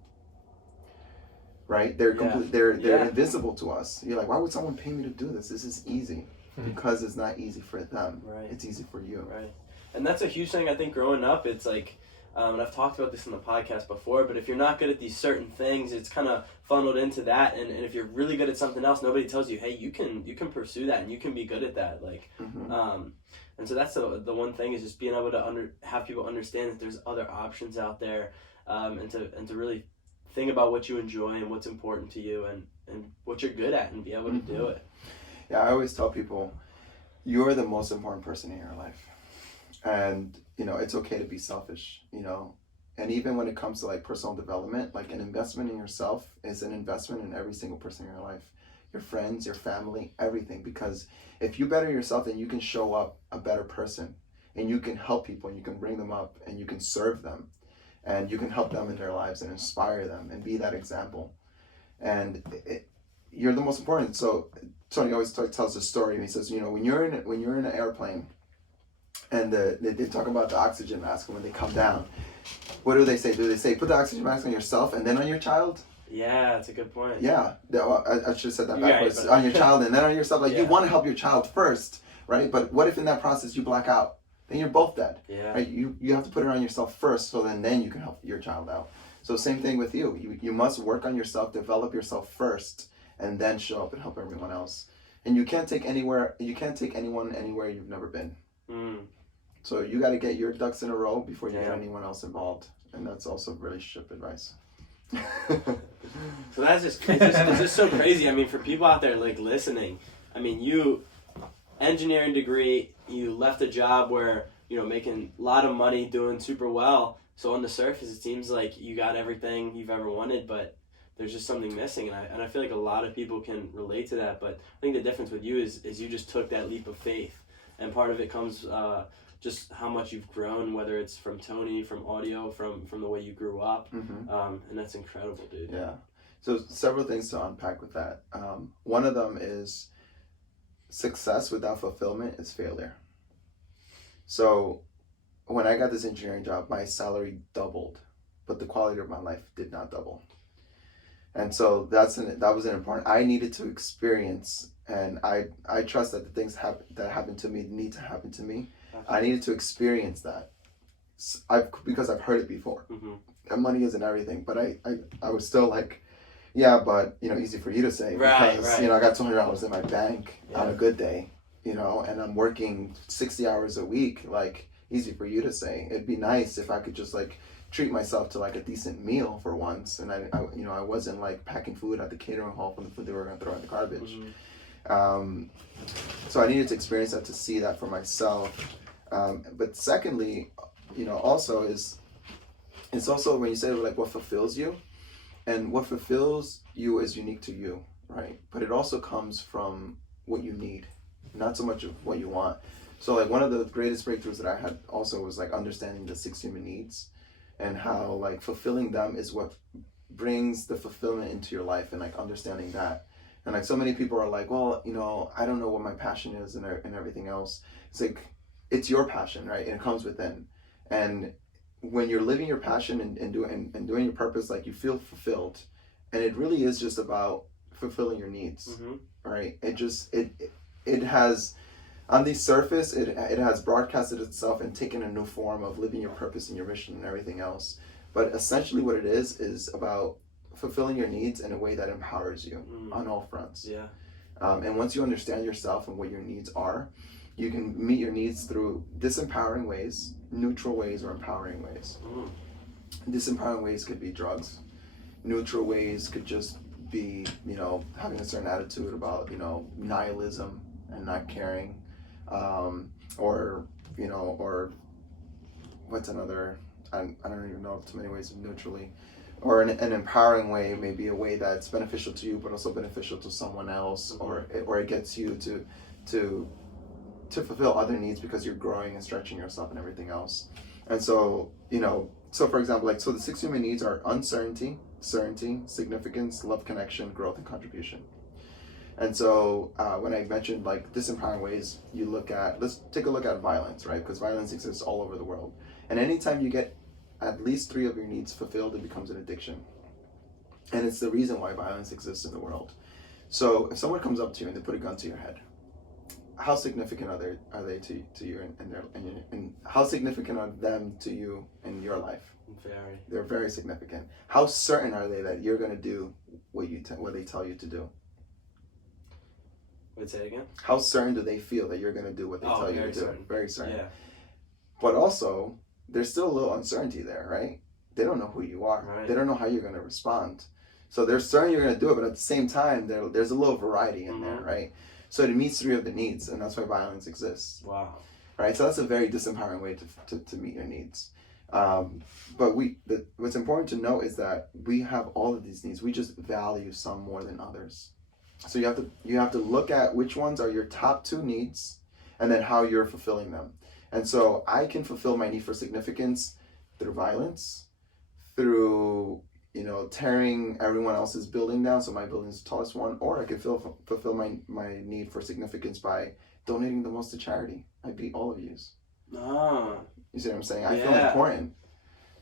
right? They're they're Yeah. invisible to us. You're like, why would someone pay me to do this? This is easy. Mhm. Because it's not easy for them. Right. It's easy for you. Right. And that's a huge thing, I think, growing up. It's like, and I've talked about this in the podcast before, but if you're not good at these certain things, it's kind of funneled into that. And if you're really good at something else, nobody tells you, hey, you can pursue that and you can be good at that. Like, and so that's the one thing, is just being able to have people understand that there's other options out there, and to really think about what you enjoy and what's important to you and what you're good at and be able to do it. Yeah, I always tell people, you're the most important person in your life. And, you know, it's okay to be selfish, you know. And even when it comes to like personal development, like an investment in yourself is an investment in every single person in your life. Your friends, your family, everything. Because if you better yourself, then you can show up a better person. And you can help people, and you can bring them up, and you can serve them. And you can help them in their lives and inspire them and be that example. And you're the most important. So Tony always tells a story, and he says, you know, when you're in an airplane, and they talk about the oxygen mask, and when they come down, what do they say? Do they say put the oxygen mask on yourself and then on your child? Yeah, that's a good point. Yeah, I should have said that backwards. Right, on your child and then on yourself. Like, yeah. You want to help your child first, right? But what if in that process you black out? Then you're both dead. Yeah. Right? You have to put it on yourself first, so then you can help your child out. So same thing with you. You must work on yourself, develop yourself first, and then show up and help everyone else. And you can't take anyone anywhere you've never been. So you got to get your ducks in a row before you get anyone else involved. And that's also relationship advice. So that's it's just so crazy. I mean, for people out there like listening, I mean, you engineering degree, you left a job where, you know, making a lot of money, doing super well. So on the surface, it seems like you got everything you've ever wanted, but there's just something missing. And I feel like a lot of people can relate to that. But I think the difference with you is you just took that leap of faith. And part of it comes just how much you've grown, whether it's from Tony, from audio, from the way you grew up. And that's incredible, dude. Yeah. So several things to unpack with that. One of them is success without fulfillment is failure. So when I got this engineering job, my salary doubled, but the quality of my life did not double. And so that was an important. I needed to experience, and I trust that the things that happen to me need to happen to me. I needed to experience that. Because I've heard it before. And money isn't everything, but I was still like, yeah, but, you know, easy for you to say, because you know, I got $200 in my bank on a good day, you know, and I'm working 60 hours a week. Like, easy for you to say. It'd be nice if I could just like treat myself to like a decent meal for once, and I wasn't like packing food at the catering hall from the food they were gonna throw in the garbage. So I needed to experience that to see that for myself. But secondly, you know, also it's also when you say like what fulfills you, and what fulfills you is unique to you, right? But it also comes from what you need, not so much of what you want. So like one of the greatest breakthroughs that I had also was like understanding the 6 human needs, and how like fulfilling them is what brings the fulfillment into your life, and like understanding that. And like so many people are like, well, you know, I don't know what my passion is and everything else. It's like, it's your passion, right? And it comes within. And when you're living your passion and doing your purpose, like you feel fulfilled. And it really is just about fulfilling your needs, right? It has, on the surface, it has broadcasted itself and taken a new form of living your purpose and your mission and everything else. But essentially what it is about fulfilling your needs in a way that empowers you on all fronts. Yeah. And once you understand yourself and what your needs are, you can meet your needs through disempowering ways, neutral ways, or empowering ways. Disempowering ways could be drugs. Neutral ways could just be, you know, having a certain attitude about, you know, nihilism and not caring. Or, you know, or what's another, I don't even know too many ways of neutrally. Or an empowering way may be a way that's beneficial to you, but also beneficial to someone else, or it gets you to fulfill other needs because you're growing and stretching yourself and everything else. And so, you know, so for example, like, so the 6 human needs are uncertainty, certainty, significance, love, connection, growth, and contribution. And so when I mentioned like disempowering ways, let's take a look at violence, right? Because violence exists all over the world. And anytime you get at least 3 of your needs fulfilled, it becomes an addiction. And it's the reason why violence exists in the world. So if someone comes up to you and they put a gun to your head, how significant are they to you and how significant are them to you in your life? Very. They're very significant. How certain are they that you're going to do what they tell you to do? Wait, say it again? How certain do they feel that you're going to do what they tell you to do? Certain. Very certain. Yeah. But also, there's still a little uncertainty there, right? They don't know who you are. Right. They don't know how you're going to respond. So they're certain you're going to do it, but at the same time, there's a little variety in there, right? So it meets 3 of the needs, and that's why violence exists. Wow. Right? So that's a very disempowering way to meet your needs. But what's important to know is that we have all of these needs. We just value some more than others. So you have to look at which ones are your top 2 needs, and then how you're fulfilling them. And so I can fulfill my need for significance through violence, through tearing everyone else's building down, so my building is the tallest one, or I could fulfill my need for significance by donating the most to charity. I beat all of yous. Oh. You see what I'm saying? I feel important.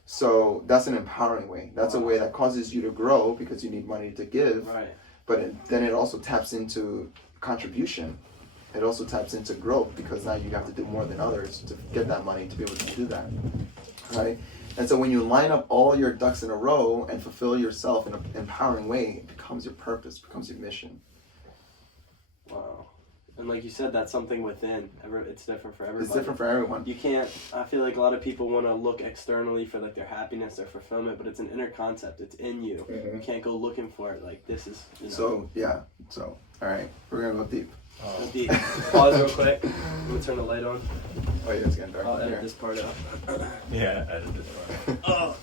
So that's an empowering way. That's a way that causes you to grow because you need money to give. Right. But then it also taps into contribution. It also taps into growth because now you have to do more than others to get that money to be able to do that. Right? And so when you line up all your ducks in a row and fulfill yourself in an empowering way, it becomes your purpose, becomes your mission. Wow. And like you said, that's something within. It's different for everybody. It's different for everyone. You can't, I feel like a lot of people want to look externally for like their happiness, their fulfillment, but it's an inner concept. It's in you. You can't go looking for it. Like this is, So, yeah. So, all right. We're going to go deep. Go deep. Pause real quick. I'm going to turn the light on. Oh, yeah, it's getting dark. I'll edit here. this part out. Yeah, edit this part. Oh,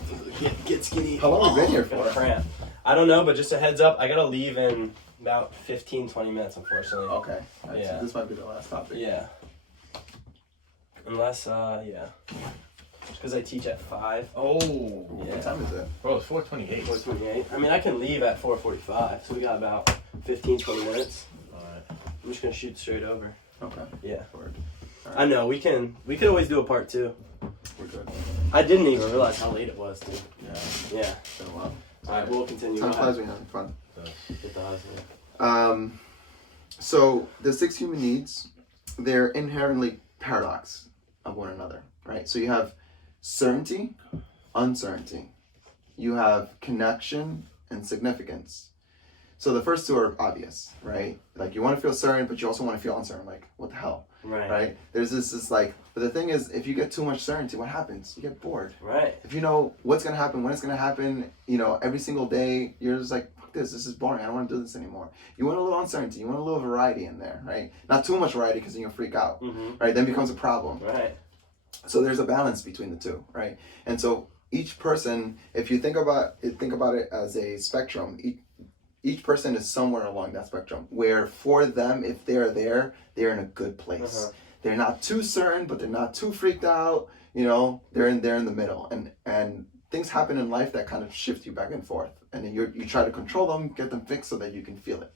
get skinny. How long have you been here for? Cramp. I don't know, but just a heads up, I got to leave in about 15, 20 minutes, unfortunately. Okay. Right, Yeah. So this might be the last topic. Yeah. Unless, yeah. Because I teach at 5. Oh. Yeah. What time is it? Bro, it's 4:28. 4:28. I mean, I can leave at 4:45, so we got about 15, 20 minutes. Alright. I'm just gonna shoot straight over. Okay. Yeah. Word. All I know we could always do a part 2. We're good. I didn't even realize how late it was, dude. Yeah. Yeah. It's been a while. All right, we'll continue. Time flies when you're having fun. It does, yeah. So the 6 human needs, they're inherently paradox of one another, right? So you have certainty, uncertainty. You have connection and significance. So the first 2 are obvious, right? Like you want to feel certain, but you also want to feel uncertain. Like, what the hell? Right? There's this like, but the thing is, if you get too much certainty, what happens? You get bored. Right. If you know what's going to happen, when it's going to happen, every single day, you're just like, fuck this is boring. I don't want to do this anymore. You want a little uncertainty. You want a little variety in there, right? Not too much variety because then you'll freak out, right? Then becomes a problem. Right. So there's a balance between the 2, right? And so each person, if you think about it as a spectrum, each person is somewhere along that spectrum where for them, if they're there, they're in a good place. They're not too certain, but they're not too freaked out. They're in the middle. And things happen in life that kind of shift you back and forth. And then you try to control them, get them fixed so that you can feel it.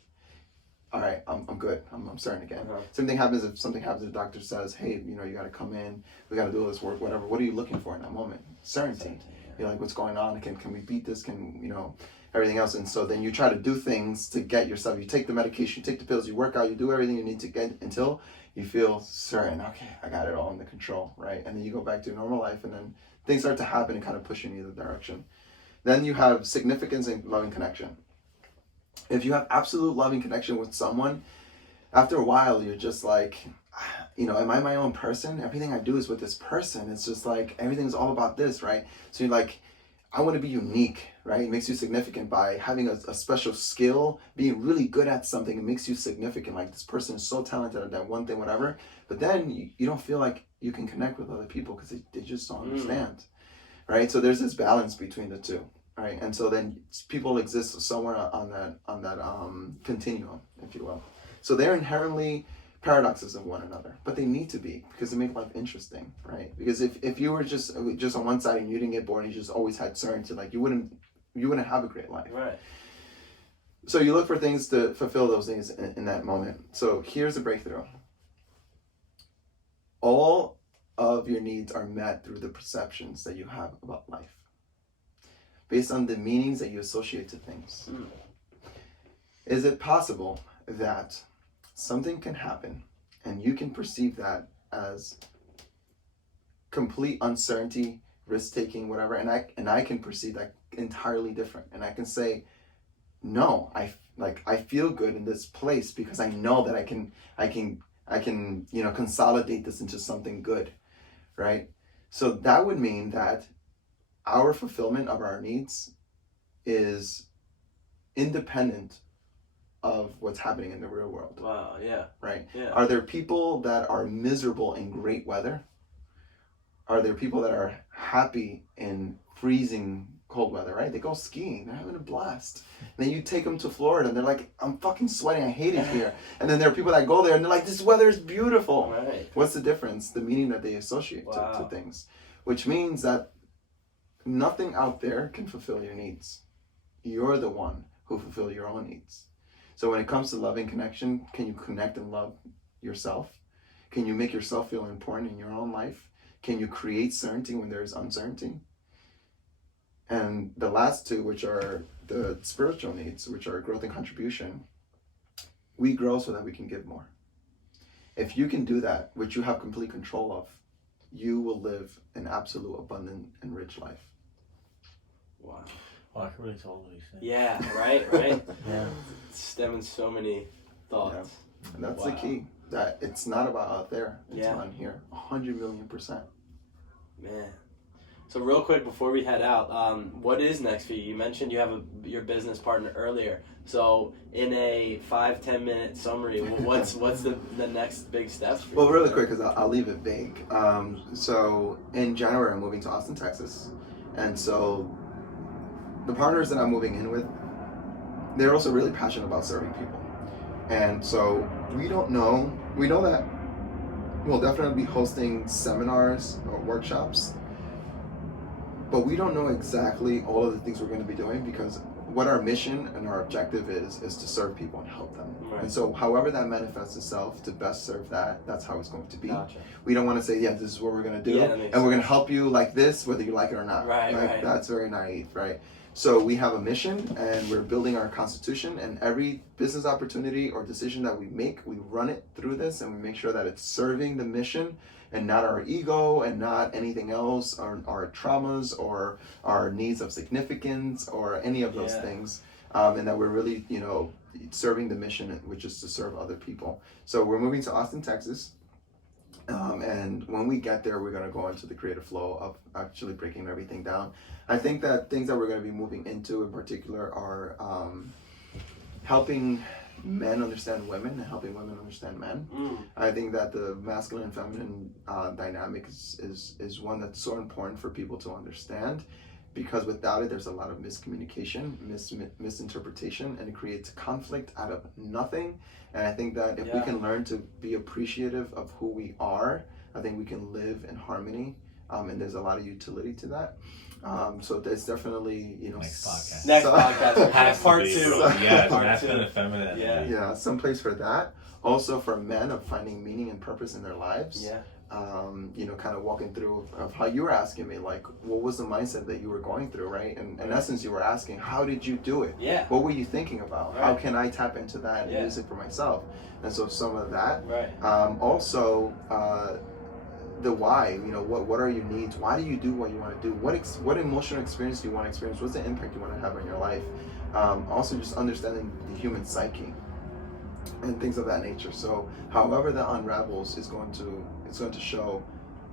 All right, I'm good. I'm certain again. Same thing happens if something happens. The doctor says, hey, you got to come in. We got to do this work, whatever. What are you looking for in that moment? Certainty. You're like, what's going on? Can we beat this? Everything else. And so then you try to do things to get yourself. You take the medication, you take the pills, you work out, you do everything you need to get until you feel certain. Okay, I got it all under control, right? And then you go back to your normal life, and then things start to happen and kind of push you in either direction. Then you have significance and loving connection. If you have absolute loving connection with someone, after a while, you're just like, am I my own person? Everything I do is with this person. It's just like, everything's all about this, right? So you're like, I want to be unique, right? It makes you significant by having a special skill, being really good at something. It makes you significant. Like, this person is so talented at that one thing, whatever. But then you don't feel like you can connect with other people because they just don't understand, right? So there's this balance between the 2, right? And so then people exist somewhere on that continuum, if you will. So they're inherently paradoxes of one another, but they need to be because they make life interesting, right? Because if you were just on one side and you didn't get bored and you just always had certainty, like you wouldn't have a great life. Right. So you look for things to fulfill those things in that moment. So here's the breakthrough. All of your needs are met through the perceptions that you have about life. based on the meanings that you associate to things. Is it possible that something can happen and you can perceive that as complete uncertainty, risk-taking, whatever, and I can perceive that entirely different, and I can say, no, I feel good in this place because I know that I can consolidate this into something good, right? So that would mean that our fulfillment of our needs is independent of what's happening in the real world. Wow, yeah. Right? Yeah. Are there people that are miserable in great weather? Are there people that are happy in freezing cold weather, right? They go skiing, they're having a blast. And then you take them to Florida and they're like, I'm fucking sweating, I hate it here. And then there are people that go there and they're like, this weather is beautiful. Right. What's the difference? The meaning that they associate to things. Which means that nothing out there can fulfill your needs. You're the one who fulfill your own needs. So when it comes to loving connection, can you connect and love yourself? Can you make yourself feel important in your own life? Can you create certainty when there is uncertainty? And the last two, which are the spiritual needs, which are growth and contribution, we grow so that we can give more. If you can do that, which you have complete control of, you will live an absolute abundant and rich life. Wow. Oh, I can really tell what he's saying. Yeah, right? Yeah. It's stemming so many thoughts. Yeah. And that's the key, that it's not about out there, it's on here, 100,000,000%. Man. So real quick before we head out, what is next for you? You mentioned you have your business partner earlier. So in a 5-10 minute summary, what's the next big steps for you? Well, really quick, because I'll leave it vague. So in January, I'm moving to Austin, Texas. And so the partners that I'm moving in with, they're also really passionate about serving people. And so we know that we'll definitely be hosting seminars or workshops, but we don't know exactly all of the things we're going to be doing, because what our mission and our objective is to serve people and help them. Right. And so however that manifests itself to best serve that's how it's going to be. Gotcha. We don't want to say, this is what we're going to do, and we're going to help you like this, whether you like it or not. Right. That's very naive, right? So we have a mission, and we're building our constitution, and every business opportunity or decision that we make, we run it through this, and we make sure that it's serving the mission and not our ego and not anything else, or our traumas or our needs of significance or any of those things. And that we're really, serving the mission, which is to serve other people. So we're moving to Austin, Texas. And when we get there, we're going to go into the creative flow of actually breaking everything down. I think that things that we're going to be moving into in particular are helping men understand women and helping women understand men. I think that the masculine and feminine dynamic is one that's so important for people to understand, because without it, there's a lot of miscommunication, misinterpretation, and it creates conflict out of nothing. And I think that if we can learn to be appreciative of who we are, I think we can live in harmony. And there's a lot of utility to that. So there's definitely, Next podcast. Next podcast. Part 2. Yeah, Part masculine 2. and feminine. Yeah. Some place for that. Also for men of finding meaning and purpose in their lives. Yeah. Kind of walking through of how you were asking me, like, what was the mindset that you were going through, right? And in essence, you were asking, how did you do it? Yeah. What were you thinking about? Right. How can I tap into that and use it for myself? And so some of that. Right. Also, the why, what are your needs? Why do you do what you want to do? What emotional experience do you want to experience? What's the impact you want to have on your life? Also just understanding the human psyche and things of that nature. So however that unravels it's going to show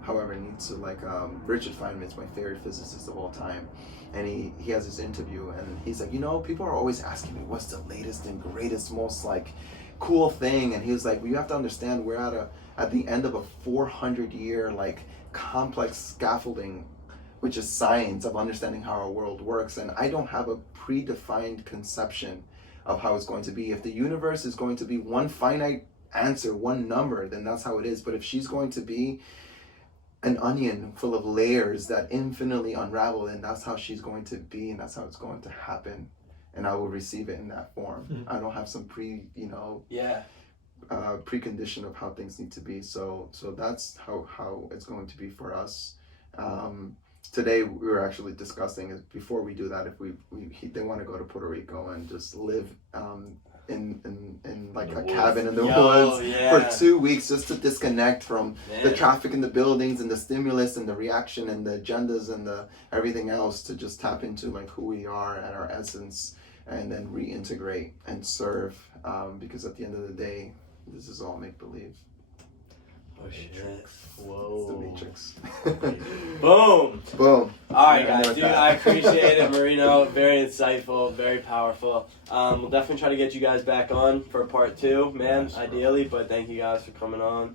however it needs to. Like Richard Feynman's my favorite physicist of all time, and he has this interview and he's like, people are always asking me what's the latest and greatest, most like cool thing, and he was like, well, you have to understand we're at the end of a 400-year like complex scaffolding, which is science of understanding how our world works, and I don't have a predefined conception of how it's going to be. If the universe is going to be one finite answer, one number, then that's how it is. But if she's going to be an onion full of layers that infinitely unravel, then that's how she's going to be, and that's how it's going to happen, and I will receive it in that form. I don't have some precondition of how things need to be. So that's how it's going to be for us. today we were actually discussing is before we do that, if they want to go to Puerto Rico and just live in like In the a woods. cabin in the Yo, woods yeah. for 2 weeks just to disconnect from the Man. traffic in the buildings and the stimulus and the reaction and the agendas and the everything else, to just tap into like who we are and our essence, and then reintegrate and serve, because at the end of the day, this is all make believe. Oh shit. It's the Whoa. Matrix. Boom. Boom. All right, Yeah, guys, with dude, that. I appreciate it, Marino. Very insightful, very powerful. We'll definitely try to get you guys back on for part 2, man, Yes, bro. ideally. But thank you guys for coming on.